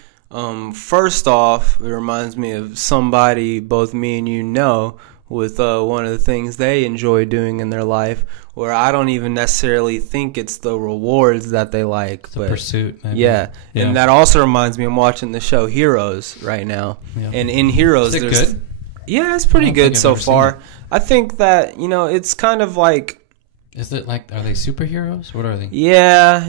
first off, it reminds me of somebody both me and you know with one of the things they enjoy doing in their life, where I don't even necessarily think it's the rewards that they like. It's a pursuit, maybe. Yeah. And that also reminds me, I'm watching the show Heroes right now. Yeah. And in Heroes, is it good? Yeah, it's pretty good so far. I think that, it's kind of like... Is it like, are they superheroes? What are they? Yeah,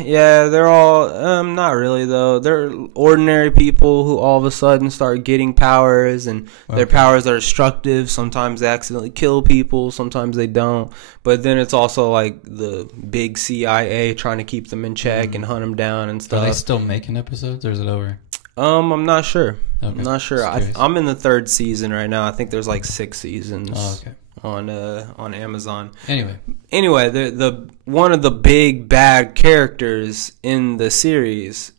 they're all, not really though. They're ordinary people who all of a sudden start getting powers, and their powers are destructive. Sometimes they accidentally kill people, sometimes they don't. But then it's also like the big CIA trying to keep them in check and hunt them down and stuff. Are they still making episodes, or is it over? I'm not sure. Okay. I'm not sure. I'm in the 3rd season right now. I think there's like 6 seasons. Oh, okay. On Amazon. Anyway, the one of the big bad characters in the series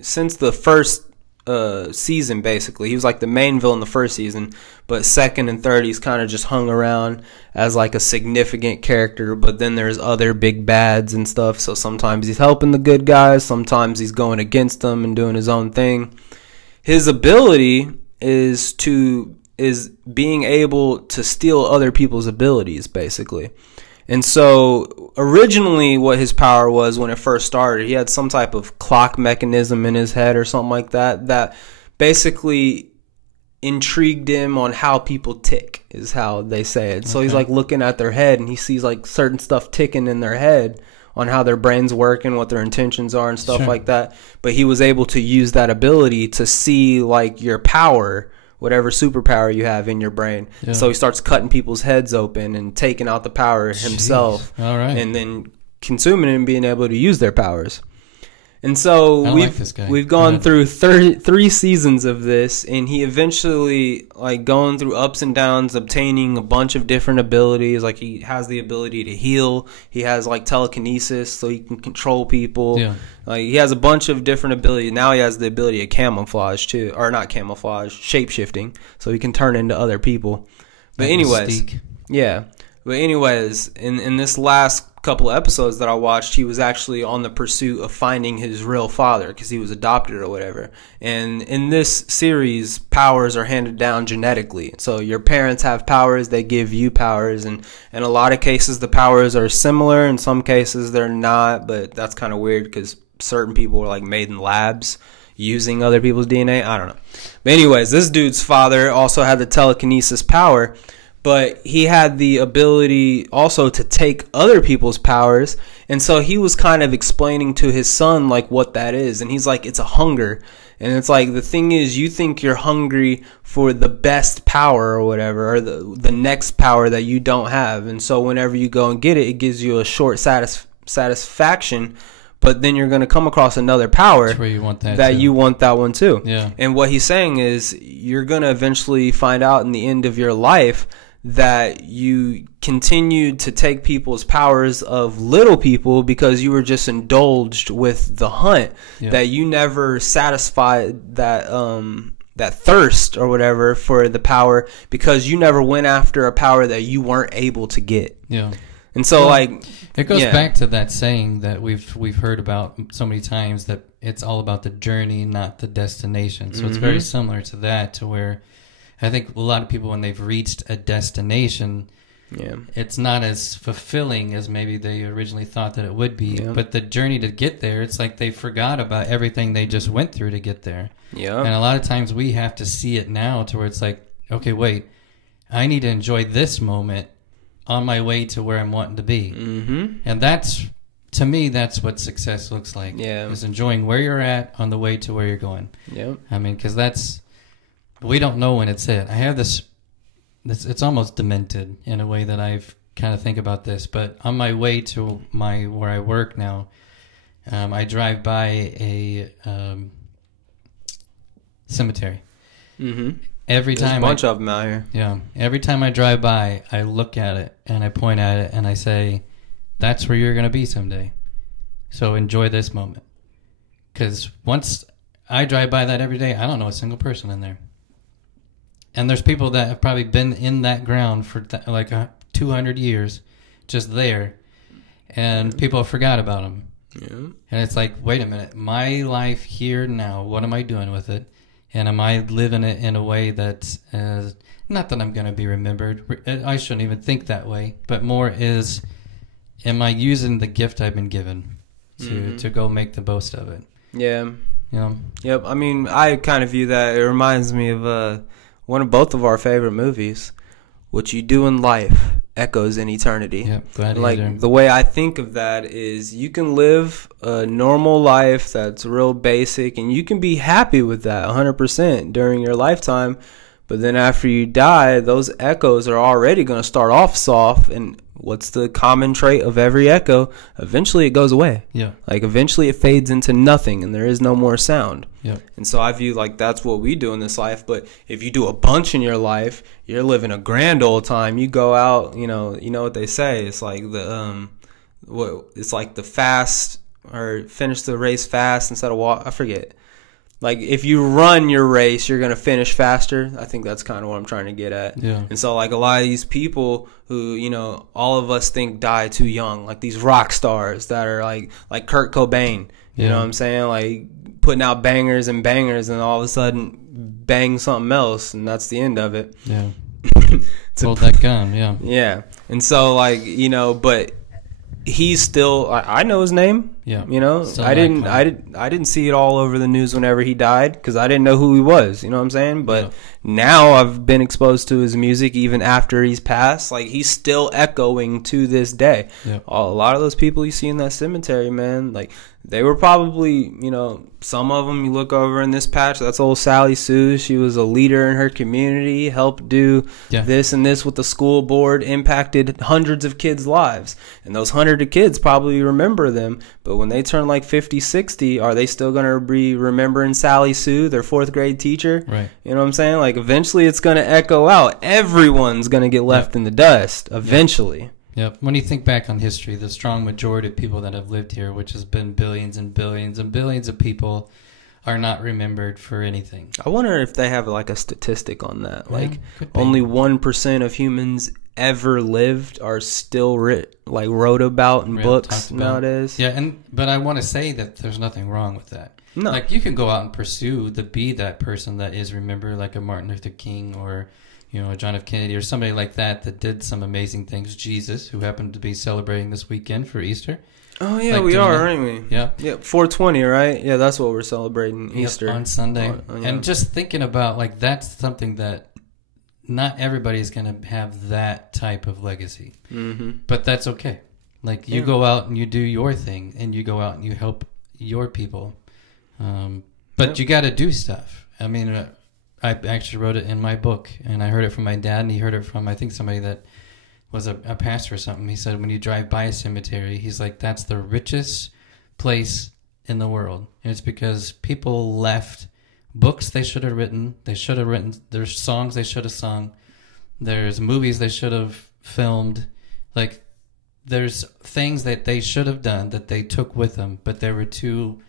since the first season, basically, he was like the main villain the first season, but 2nd and 3rd he's kind of just hung around as like a significant character. But then there's other big bads and stuff. So sometimes he's helping the good guys, sometimes he's going against them and doing his own thing. His ability is being able to steal other people's abilities, basically. And so originally what his power was when it first started, he had some type of clock mechanism in his head or something like that basically intrigued him on how people tick, is how they say it. So he's like looking at their head, and he sees like certain stuff ticking in their head on how their brains work and what their intentions are and stuff like that. But he was able to use that ability to see like your power, whatever superpower you have in your brain. Yeah. So he starts cutting people's heads open and taking out the power himself. All right. And then consuming it and being able to use their powers. And so we've gone through 3 seasons of this, and he eventually, like, going through ups and downs, obtaining a bunch of different abilities. Like, he has the ability to heal. He has like telekinesis, so he can control people. Yeah. Like, he has a bunch of different abilities. Now he has the ability of camouflage too, or not camouflage, shape-shifting, so he can turn into other people. But anyways, yeah. But anyways, in this last couple of episodes that I watched, he was actually on the pursuit of finding his real father because he was adopted or whatever. And in this series, powers are handed down genetically. So your parents have powers, they give you powers, and in a lot of cases the powers are similar. In some cases they're not, but that's kind of weird because certain people are like made in labs using other people's DNA. I don't know. But anyways, this dude's father also had the telekinesis power, but he had the ability also to take other people's powers. And so he was kind of explaining to his son like what that is. And he's like, it's a hunger. And it's like, the thing is, you think you're hungry for the best power or whatever, or the next power that you don't have. And so whenever you go and get it, it gives you a short satisfaction. But then you're going to come across another power where you want you want that one too. Yeah. And what he's saying is, you're going to eventually find out in the end of your life that you continued to take people's powers of little people because you were just indulged with the hunt. Yeah. That you never satisfied that that thirst or whatever for the power because you never went after a power that you weren't able to get. Yeah. And so, like, it goes back to that saying that we've heard about so many times, that it's all about the journey, not the destination. So it's very similar to that, to where I think a lot of people, when they've reached a destination, it's not as fulfilling as maybe they originally thought that it would be. Yeah. But the journey to get there, it's like they forgot about everything they just went through to get there. Yeah. And a lot of times we have to see it now to where it's like, okay, wait, I need to enjoy this moment on my way to where I'm wanting to be. And that's, to me, that's what success looks like. Yeah. Is enjoying where you're at on the way to where you're going. Yeah. I mean, because we don't know when it's it. I have this, it's almost demented in a way that I've kind of think about this, but on my way to where I work now, I drive by a cemetery. Every time, there's a bunch of them out here. Yeah. Every time I drive by, I look at it and I point at it and I say, that's where you're going to be someday. So enjoy this moment. Because once I drive by that every day, I don't know a single person in there. And there's people that have probably been in that ground for like 200 years, just there. And people forgot about them. Yeah. And it's like, wait a minute, my life here now, what am I doing with it? And am I living it in a way that, not that I'm going to be remembered, I shouldn't even think that way, but more is, am I using the gift I've been given to go make the most of it? Yeah. You know? Yep. I mean, I kind of view that, it reminds me of one of both of our favorite movies, What You Do in Life Echoes in Eternity. Yep, Gladiator. Like, the way I think of that is, you can live a normal life that's real basic, and you can be happy with that 100% during your lifetime. But then after you die, those echoes are already going to start off soft. And what's the common trait of every echo? Eventually it goes away. Yeah. Like, eventually it fades into nothing and there is no more sound. Yeah. And so I view like that's what we do in this life. But if you do a bunch in your life, you're living a grand old time. You go out, you know what they say. It's like it's like the fast, or finish the race fast instead of walk. I forget. Like, if you run your race, you're going to finish faster. I think that's kind of what I'm trying to get at. Yeah. And so, like, a lot of these people who, all of us think die too young, like these rock stars that are like Kurt Cobain, you know what I'm saying? Like, putting out bangers and bangers, and all of a sudden bang something else, and that's the end of it. Yeah. Hold that gun, yeah. Yeah. And so, like, but he's still, I know his name. Yeah. You know, Still I didn't see it all over the news whenever he died because I didn't know who he was. You know what I'm saying? But now I've been exposed to his music even after he's passed. Like, he's still echoing to this day. Yeah. A lot of those people you see in that cemetery, man, like, they were probably, you know, some of them you look over in this patch, that's old Sally Sue. She was a leader in her community, helped do this and this with the school board, impacted hundreds of kids' lives. And those hundreds of kids probably remember them. But when they turn like 50, 60, are they still going to be remembering Sally Sue, their fourth grade teacher? Right. You know what I'm saying? Like, eventually it's going to echo out. Everyone's going to get left in the dust eventually. Yep. When you think back on history, the strong majority of people that have lived here, which has been billions and billions and billions of people, are not remembered for anything. I wonder if they have like a statistic on that. Like, only 1% of humans ever lived are still wrote about in books nowadays. Yeah, but I want to say that there's nothing wrong with that. No. Like, you can go out and pursue be that person that is remembered, like a Martin Luther King or, you know, a John F. Kennedy or somebody like that did some amazing things. Jesus, who happened to be celebrating this weekend for Easter. Oh, yeah, we are, aren't we? Yeah. Yeah, 420, right? Yeah, that's what we're celebrating, Easter. On Sunday. And just thinking about, like, that's something that not everybody's going to have that type of legacy. Mm-hmm. But that's okay. Like, you go out and you do your thing, and you go out and you help your people. But you got to do stuff. I mean, I actually wrote it in my book, and I heard it from my dad, and he heard it from, I think, somebody that was a pastor or something. He said when you drive by a cemetery, he's like, that's the richest place in the world. And it's because people left books they should have written. There's songs they should have sung. There's movies they should have filmed. Like, there's things that they should have done that they took with them, but they were too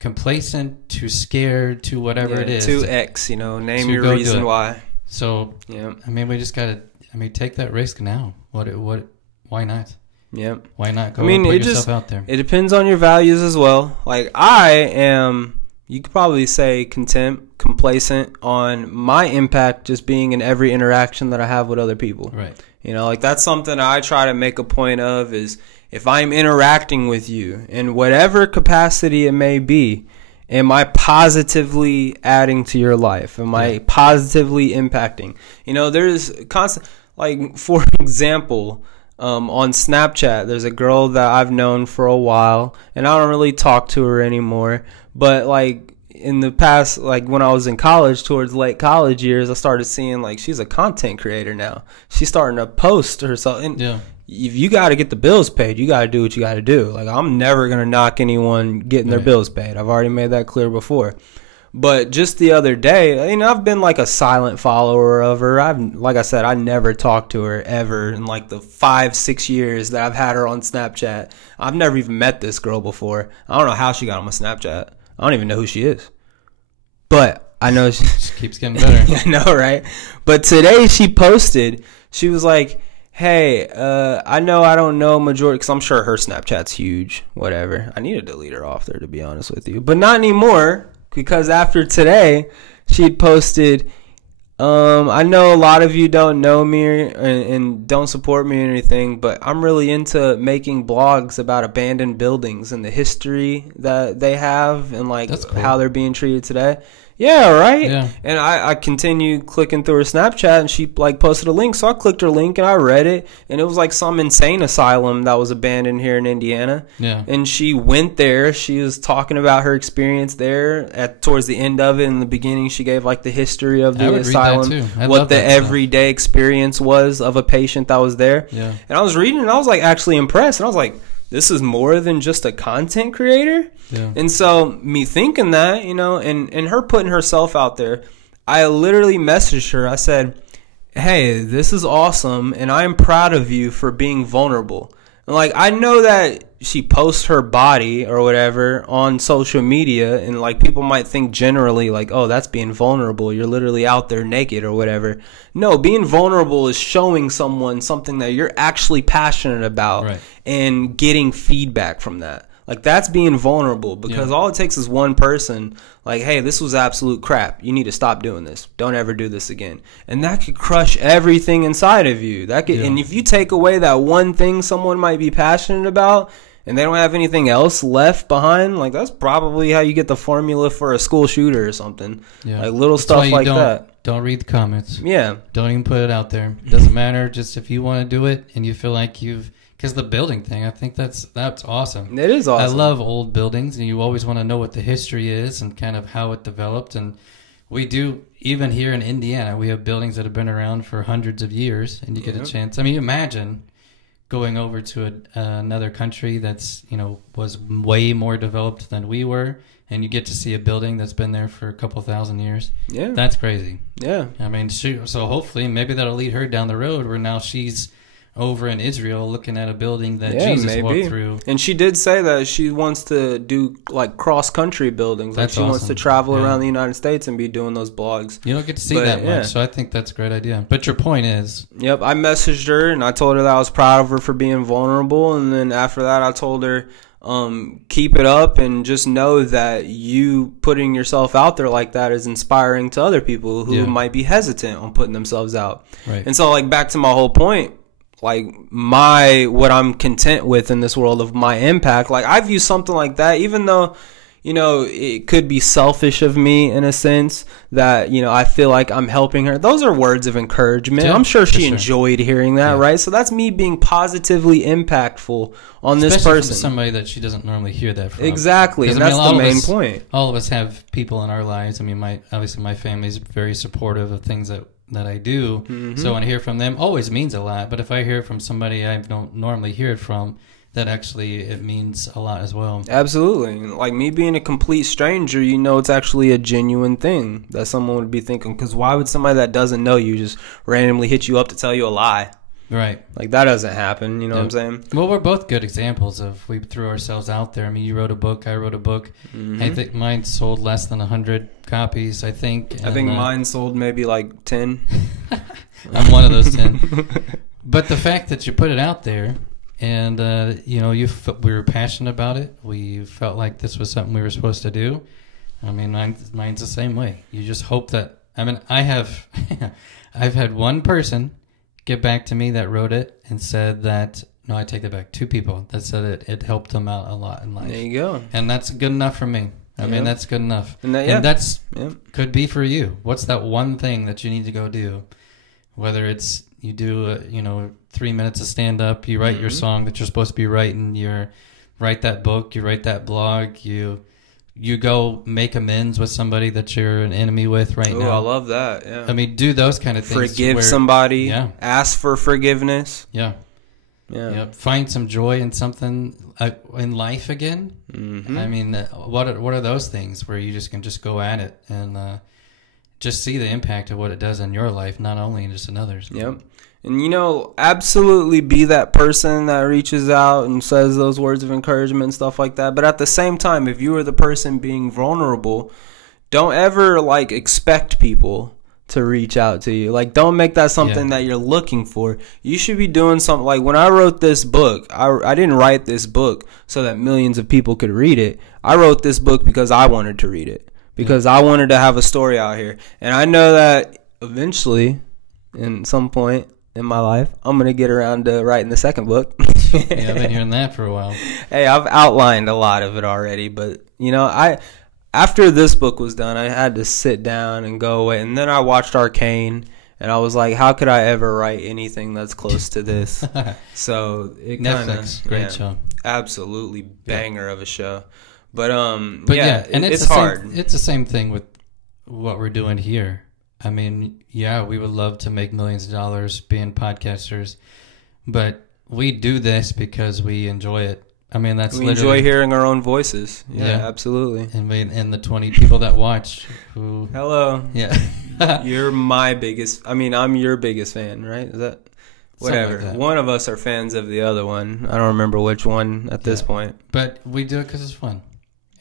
complacent, too scared, too whatever it is. Too X, you know, name your reason why. So, I mean, we just got to, take that risk now. Why not? Yep. Why not go and put yourself out there? It depends on your values as well. Like, I am, you could probably say complacent on my impact just being in every interaction that I have with other people. Right. You know, like, that's something I try to make a point of is if I'm interacting with you in whatever capacity it may be, am I positively adding to your life? Am I positively impacting? You know, there's constant, like, for example, on Snapchat, there's a girl that I've known for a while, and I don't really talk to her anymore. But, like, in the past, like, when I was in college, towards late college years, I started seeing, like, she's a content creator now. She's starting to post herself. And if you got to get the bills paid, you got to do what you got to do. Like, I'm never going to knock anyone getting their bills paid. I've already made that clear before. But just the other day, you know, I've been like a silent follower of her. Like I said, I never talked to her ever in like the 5-6 years that I've had her on Snapchat. I've never even met this girl before. I don't know how she got on my Snapchat. I don't even know who she is. But I know she keeps getting better. I know, right? But today she posted, she was like, hey, I know I don't know majority, because I'm sure her Snapchat's huge, whatever. I need to delete her off there, to be honest with you. But not anymore. Because after today, she posted, I know a lot of you don't know me and don't support me or anything, but I'm really into making blogs about abandoned buildings and the history that they have and, like, how they're being treated today. Yeah, right? Yeah. And I continued clicking through her Snapchat, and she, like, posted a link. So I clicked her link, and I read it. And it was, like, some insane asylum that was abandoned here in Indiana. Yeah. And she went there. She was talking about her experience there. Towards the end of it, in the beginning, she gave, like, the history of the asylum, what the everyday experience was of a patient that was there. Yeah. And I was reading, and I was, like, actually impressed. And I was like, this is more than just a content creator. Yeah. And so me thinking that, you know, and her putting herself out there, I literally messaged her. I said, hey, this is awesome, and I'm proud of you for being vulnerable. And, like, I know that she posts her body or whatever on social media, and, like, people might think generally, like, oh, that's being vulnerable. You're literally out there naked or whatever. No, being vulnerable is showing someone something that you're actually passionate about and getting feedback from that. Like, that's being vulnerable, because all it takes is one person, like, hey, this was absolute crap. You need to stop doing this. Don't ever do this again. And that could crush everything inside of you. That could, and if you take away that one thing someone might be passionate about, and they don't have anything else left behind, like that's probably how you get the formula for a school shooter or something. Yeah. Like little stuff like that. Don't read the comments. Yeah. Don't even put it out there. It doesn't matter. Just if you want to do it and you feel like because the building thing, I think that's awesome. It is awesome. I love old buildings, and you always want to know what the history is and kind of how it developed. And we do, even here in Indiana, we have buildings that have been around for hundreds of years, and you get a chance. I mean, imagine going over to another country that's, was way more developed than we were, and you get to see a building that's been there for a couple thousand years. Yeah. That's crazy. Yeah. I mean, so hopefully maybe that'll lead her down the road where now she's over in Israel looking at a building that Jesus walked through. And she did say that she wants to do like cross-country buildings. Like she wants to travel around the United States and be doing those blogs. You don't get to see that much, so I think that's a great idea. But your point is... Yep, I messaged her and I told her that I was proud of her for being vulnerable. And then after that, I told her, keep it up and just know that you putting yourself out there like that is inspiring to other people who might be hesitant on putting themselves out. Right. And so like back to my whole point, like what I'm content with in this world of my impact, like I view something like that, even though, it could be selfish of me in a sense that, I feel like I'm helping her. Those are words of encouragement. I'm sure she enjoyed hearing that, right? So that's me being positively impactful on this person. From somebody that she doesn't normally hear that from. Exactly, and that's the main point. All of us have people in our lives. I mean, obviously my family's very supportive of things that I do, so when I hear from them, always means a lot. But if I hear it from somebody I don't normally hear it from, that actually it means a lot as well. Absolutely. Like me being a complete stranger, it's actually a genuine thing that someone would be thinking. Because why would somebody that doesn't know you just randomly hit you up to tell you a lie? Right. Like that doesn't happen, you know what I'm saying? Well, we're both good examples of we threw ourselves out there. I mean, you wrote a book, I wrote a book. I think mine sold less than 100 copies, I think. I think mine sold maybe like 10. I'm one of those 10. But the fact that you put it out there and, we were passionate about it. We felt like this was something we were supposed to do. I mean, mine's the same way. You just hope that, I've had one person get back to me that wrote it and said that, no, I take that back, 2 people that said it helped them out a lot in life. There you go. And that's good enough for me. I mean, that's good enough. And that's could be for you. What's that one thing that you need to go do? Whether it's you do, 3 minutes of stand-up, you write your song that you're supposed to be writing, you write that book, you write that blog, you go make amends with somebody that you're an enemy with right now. Oh, I love that, yeah. I mean, do those kind of things. Forgive somebody, ask for forgiveness. Yeah. Find some joy in something in life again. I mean, what are those things where you just can just go at it and just see the impact of what it does in your life, not only just in others. Yep. And, absolutely be that person that reaches out and says those words of encouragement and stuff like that. But at the same time, if you are the person being vulnerable, don't ever, expect people to reach out to you. Don't make that something that you're looking for. You should be doing something. Like, when I wrote this book, I didn't write this book so that millions of people could read it. I wrote this book because I wanted to read it. Because I wanted to have a story out here. And I know that eventually, in some point in my life, I'm going to get around to writing the second book. I've been hearing that for a while. Hey, I've outlined a lot of it already. But, after this book was done, I had to sit down and go away. And then I watched Arcane. And I was like, how could I ever write anything that's close to this? So it Netflix, great show. Absolutely banger of a show. But and it's hard. It's the same thing with what we're doing here. I mean, we would love to make millions of dollars being podcasters, but we do this because we enjoy it. I mean, we enjoy hearing our own voices. Yeah, absolutely. And the 20 people that watch who... Hello. Yeah. You're my biggest... I'm your biggest fan, right? Is that... Whatever. Like that. One of us are fans of the other one. I don't remember which one at this point. But we do it because it's fun.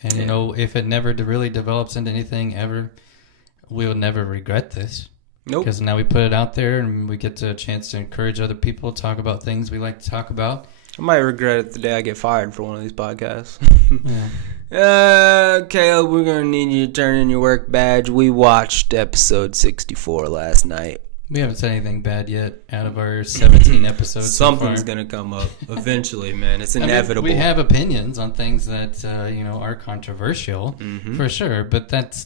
And, if it never really develops into anything ever, we will never regret this. Nope. Because now we put it out there and we get a chance to encourage other people, talk about things we like to talk about. I might regret it the day I get fired for one of these podcasts. Caleb, we're going to need you to turn in your work badge. We watched episode 64 last night. We haven't said anything bad yet out of our 17 episodes. Something's going to come up eventually, man. It's inevitable. We have opinions on things that are controversial, for sure, but that's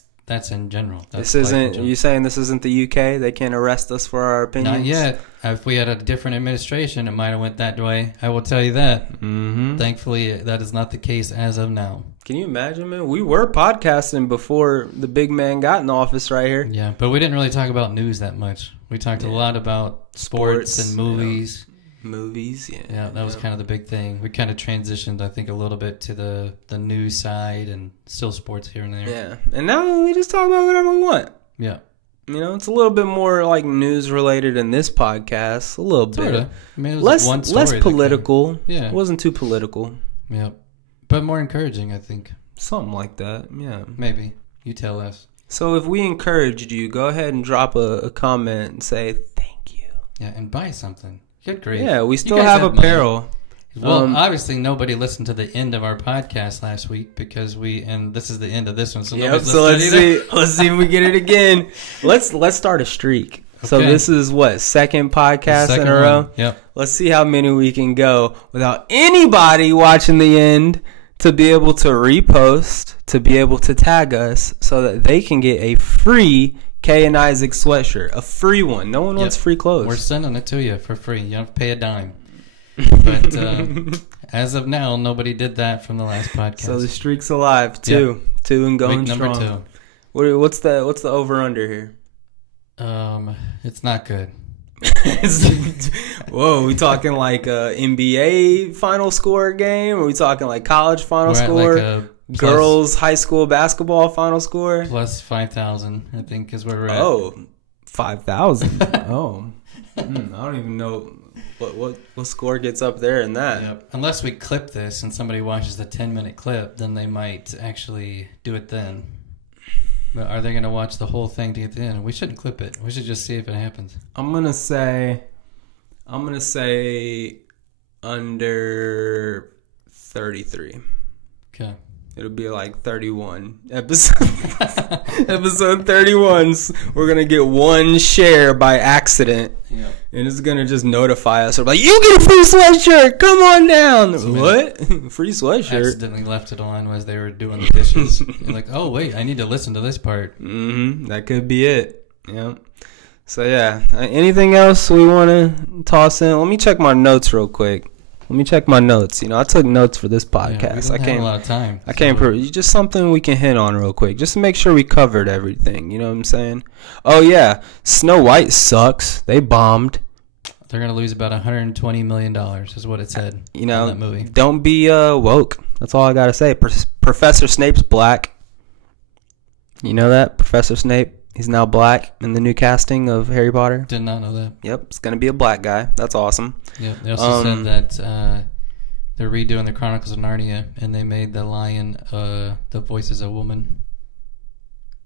in general. This isn't. You saying this isn't the UK? They can't arrest us for our opinions. Not yet. If we had a different administration, it might have went that way. I will tell you that. Mm-hmm. Thankfully, that is not the case as of now. Can you imagine, man? We were podcasting before the big man got in office right here. Yeah, but we didn't really talk about news that much. We talked a lot about sports and movies. Movies, yeah. Yeah, that was kind of the big thing. We kind of transitioned, I think, a little bit to the news side and still sports here and there. Yeah, and now we just talk about whatever we want. Yeah. It's a little bit more like news related in this podcast. A little bit. Sorta. I mean, it was less political. Yeah. It wasn't too political. Yeah. But more encouraging, I think. Something like that, yeah. Maybe. You tell us. So if we encouraged you, go ahead and drop a comment and say thank you. Yeah, and buy something. Good grief. Yeah, we still have apparel. Money. Well, obviously nobody listened to the end of our podcast last week because and this is the end of this one. So let's see if we get it again. Let's start a streak. Okay. So this is what, second podcast in a row? Yep. Let's see how many we can go without anybody watching the end to be able to repost, to be able to tag us so that they can get a free Kay and Isaac sweatshirt. A free one. No one wants free clothes. We're sending it to you for free. You don't have to pay a dime. But as of now, nobody did that from the last podcast. So the streak's alive. Two and going Week number strong. 2. What's the over under here? It's not good. Whoa, we talking like a NBA final score game? Are we talking like college final score? Like girls high school basketball final score? Plus 5,000, I think, is where we're at. Oh, 5,000. Oh, I don't even know what score gets up there in that. Yep. Unless we clip this and somebody watches the 10-minute clip, then they might actually do it then. But are they going to watch the whole thing to get to the end? We shouldn't clip it. We should just see if it happens. I'm gonna say under 33. Okay. It'll be like 31 episode 31. We're gonna get one share by accident, and it's gonna just notify us. We're like, you get a free sweatshirt. Come on down. What? Free sweatshirt? Accidentally left it on as they were doing the dishes. You're like, oh wait, I need to listen to this part. That could be it. Yeah. So yeah. Anything else we want to toss in? Let me check my notes real quick. Let me check my notes. I took notes for this podcast. We don't have a lot of time. I can't just something we can hit on real quick, just to make sure we covered everything. You know what I'm saying? Oh yeah, Snow White sucks. They bombed. They're gonna lose about $120 million, is what it said. In that movie. Don't be woke. That's all I gotta say. Professor Snape's black. You know that Professor Snape? He's now black in the new casting of Harry Potter. Did not know that. Yep, it's going to be a black guy. That's awesome. Yeah, they also said that they're redoing the Chronicles of Narnia, and they made the lion the voice as a woman.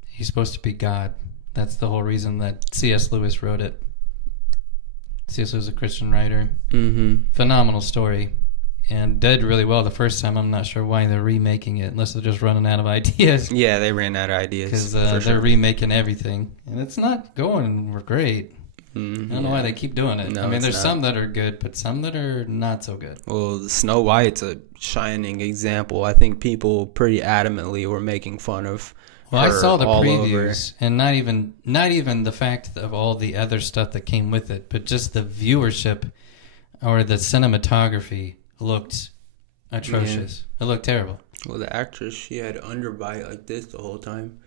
He's supposed to be God. That's the whole reason that C.S. Lewis wrote it. C.S. Lewis was a Christian writer. Phenomenal story. And did really well the first time. I'm not sure why they're remaking it, unless they're just running out of ideas. Yeah, they ran out of ideas. Because they're remaking everything. And it's not going great. I don't know why they keep doing it. No, there's some that are good, but some that are not so good. Well, Snow White's a shining example. I think people pretty adamantly were making fun of her. I saw the previews, and not even the fact of all the other stuff that came with it, but just the viewership or the cinematography looked atrocious. It looked terrible. Well, the actress, she had underbite like this the whole time.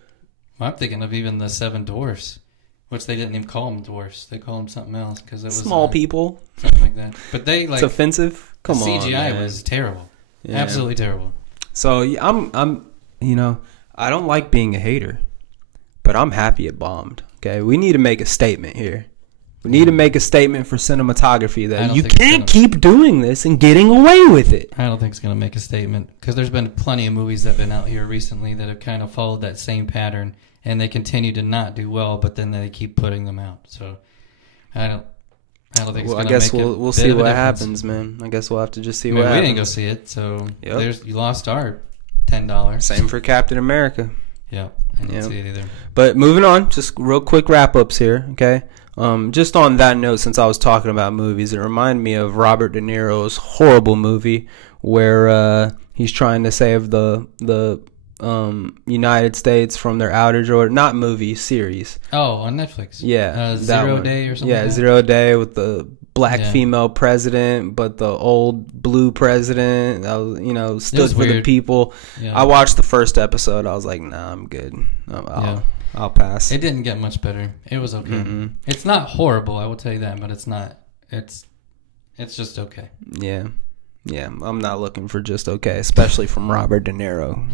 Well, I'm thinking of even the Seven Dwarfs, which they didn't even call them dwarfs. They called them something else because it was small people, something like that. But it's offensive. Come on, CGI was terrible, absolutely terrible. So I'm I don't like being a hater, but I'm happy it bombed. Okay, we need to make a statement here. We need to make a statement for cinematography that you can't keep doing this and getting away with it. I don't think it's going to make a statement because there's been plenty of movies that have been out here recently that have kind of followed that same pattern, and they continue to not do well, but then they keep putting them out. So I don't think it's going to make a bit of a difference. I guess we'll see what happens, man. I guess we'll have to just see what happens. We didn't go see it, so you lost our $10. Same for Captain America. Yeah, I didn't see it either. But moving on, just real quick wrap-ups here, okay? Just on that note, since I was talking about movies, it reminded me of Robert De Niro's horrible movie where he's trying to save the United States from their outage, or not movie, series. Oh, on Netflix. Yeah. Zero Day or something. Yeah, like that? Zero Day with the black female president, but the old blue president, stood for the people. Yeah. I watched the first episode. I was like, nah, I'm good. I'll pass. It didn't get much better. It was okay. Mm-hmm. It's not horrible, I will tell you that, but it's not. It's just okay. Yeah. Yeah, I'm not looking for just okay, especially from Robert De Niro.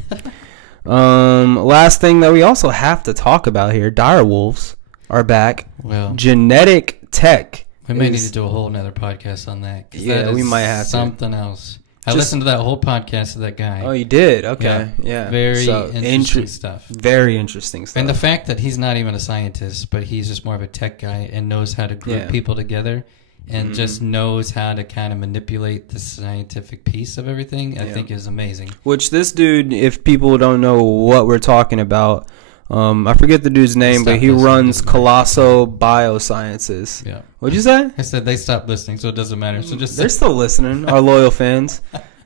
Last thing that we also have to talk about here, direwolves are back. Well, genetic tech. We may need to do a whole nother podcast on that. Yeah, we might have something else. I listened to that whole podcast of that guy. Oh, you did? Okay. Yeah. Very interesting stuff. Very interesting stuff. And the fact that he's not even a scientist, but he's just more of a tech guy and knows how to group people together and just knows how to kind of manipulate the scientific piece of everything, I think is amazing. Which this dude, if people don't know what we're talking about, I forget the dude's name, but he runs Colossal Biosciences. Yeah. What'd you say? I said they stopped listening, so it doesn't matter. So they're still listening, our loyal fans.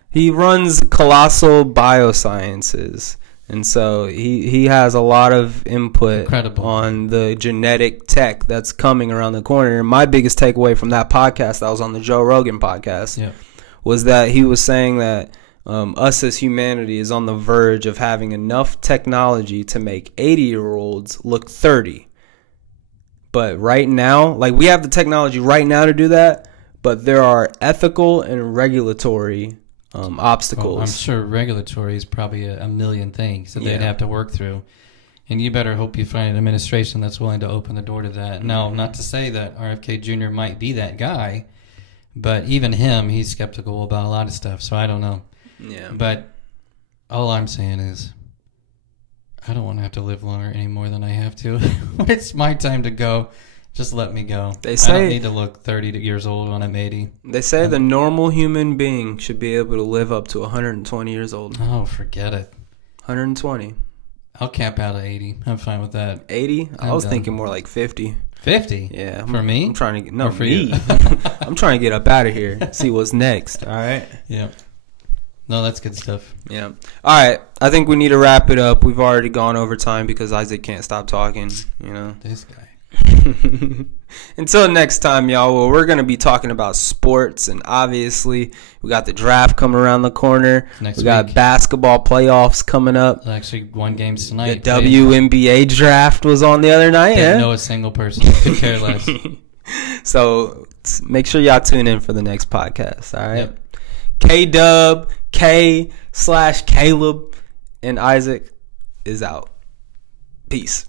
He runs Colossal Biosciences, and so he has a lot of input on the genetic tech that's coming around the corner. And my biggest takeaway from that podcast, that was on the Joe Rogan podcast, was that he was saying that us as humanity is on the verge of having enough technology to make 80-year-olds look 30. But right now, like, we have the technology right now to do that, but there are ethical and regulatory obstacles. I'm sure regulatory is probably a million things that they'd have to work through. And you better hope you find an administration that's willing to open the door to that. Now, not to say that RFK Jr. might be that guy, but even him, he's skeptical about a lot of stuff, so I don't know. Yeah. But all I'm saying is I don't want to have to live longer any more than I have to. When it's my time to go, just let me go. I don't need to look 30 years old when I'm 80. They say the normal human being should be able to live up to 120 years old. Oh, forget it. 120. I'll cap out at 80. I'm fine with that. 80? I was thinking more like 50. 50? Yeah. For me? I'm trying to get... No, for me. I'm trying to get up out of here. See what's next. All right? Yeah. No, that's good stuff. Yeah. All right. I think we need to wrap it up. We've already gone over time because Isaac can't stop talking, you know. This guy. Until next time, y'all. Well, we're going to be talking about sports, and obviously we got the draft coming around the corner. We got basketball playoffs coming up. Actually, one game's tonight. The WNBA draft was on the other night. Didn't know a single person. Could care less. So make sure y'all tune in for the next podcast. All right. Yep. K-Dub, K/Caleb, and Isaac is out. Peace.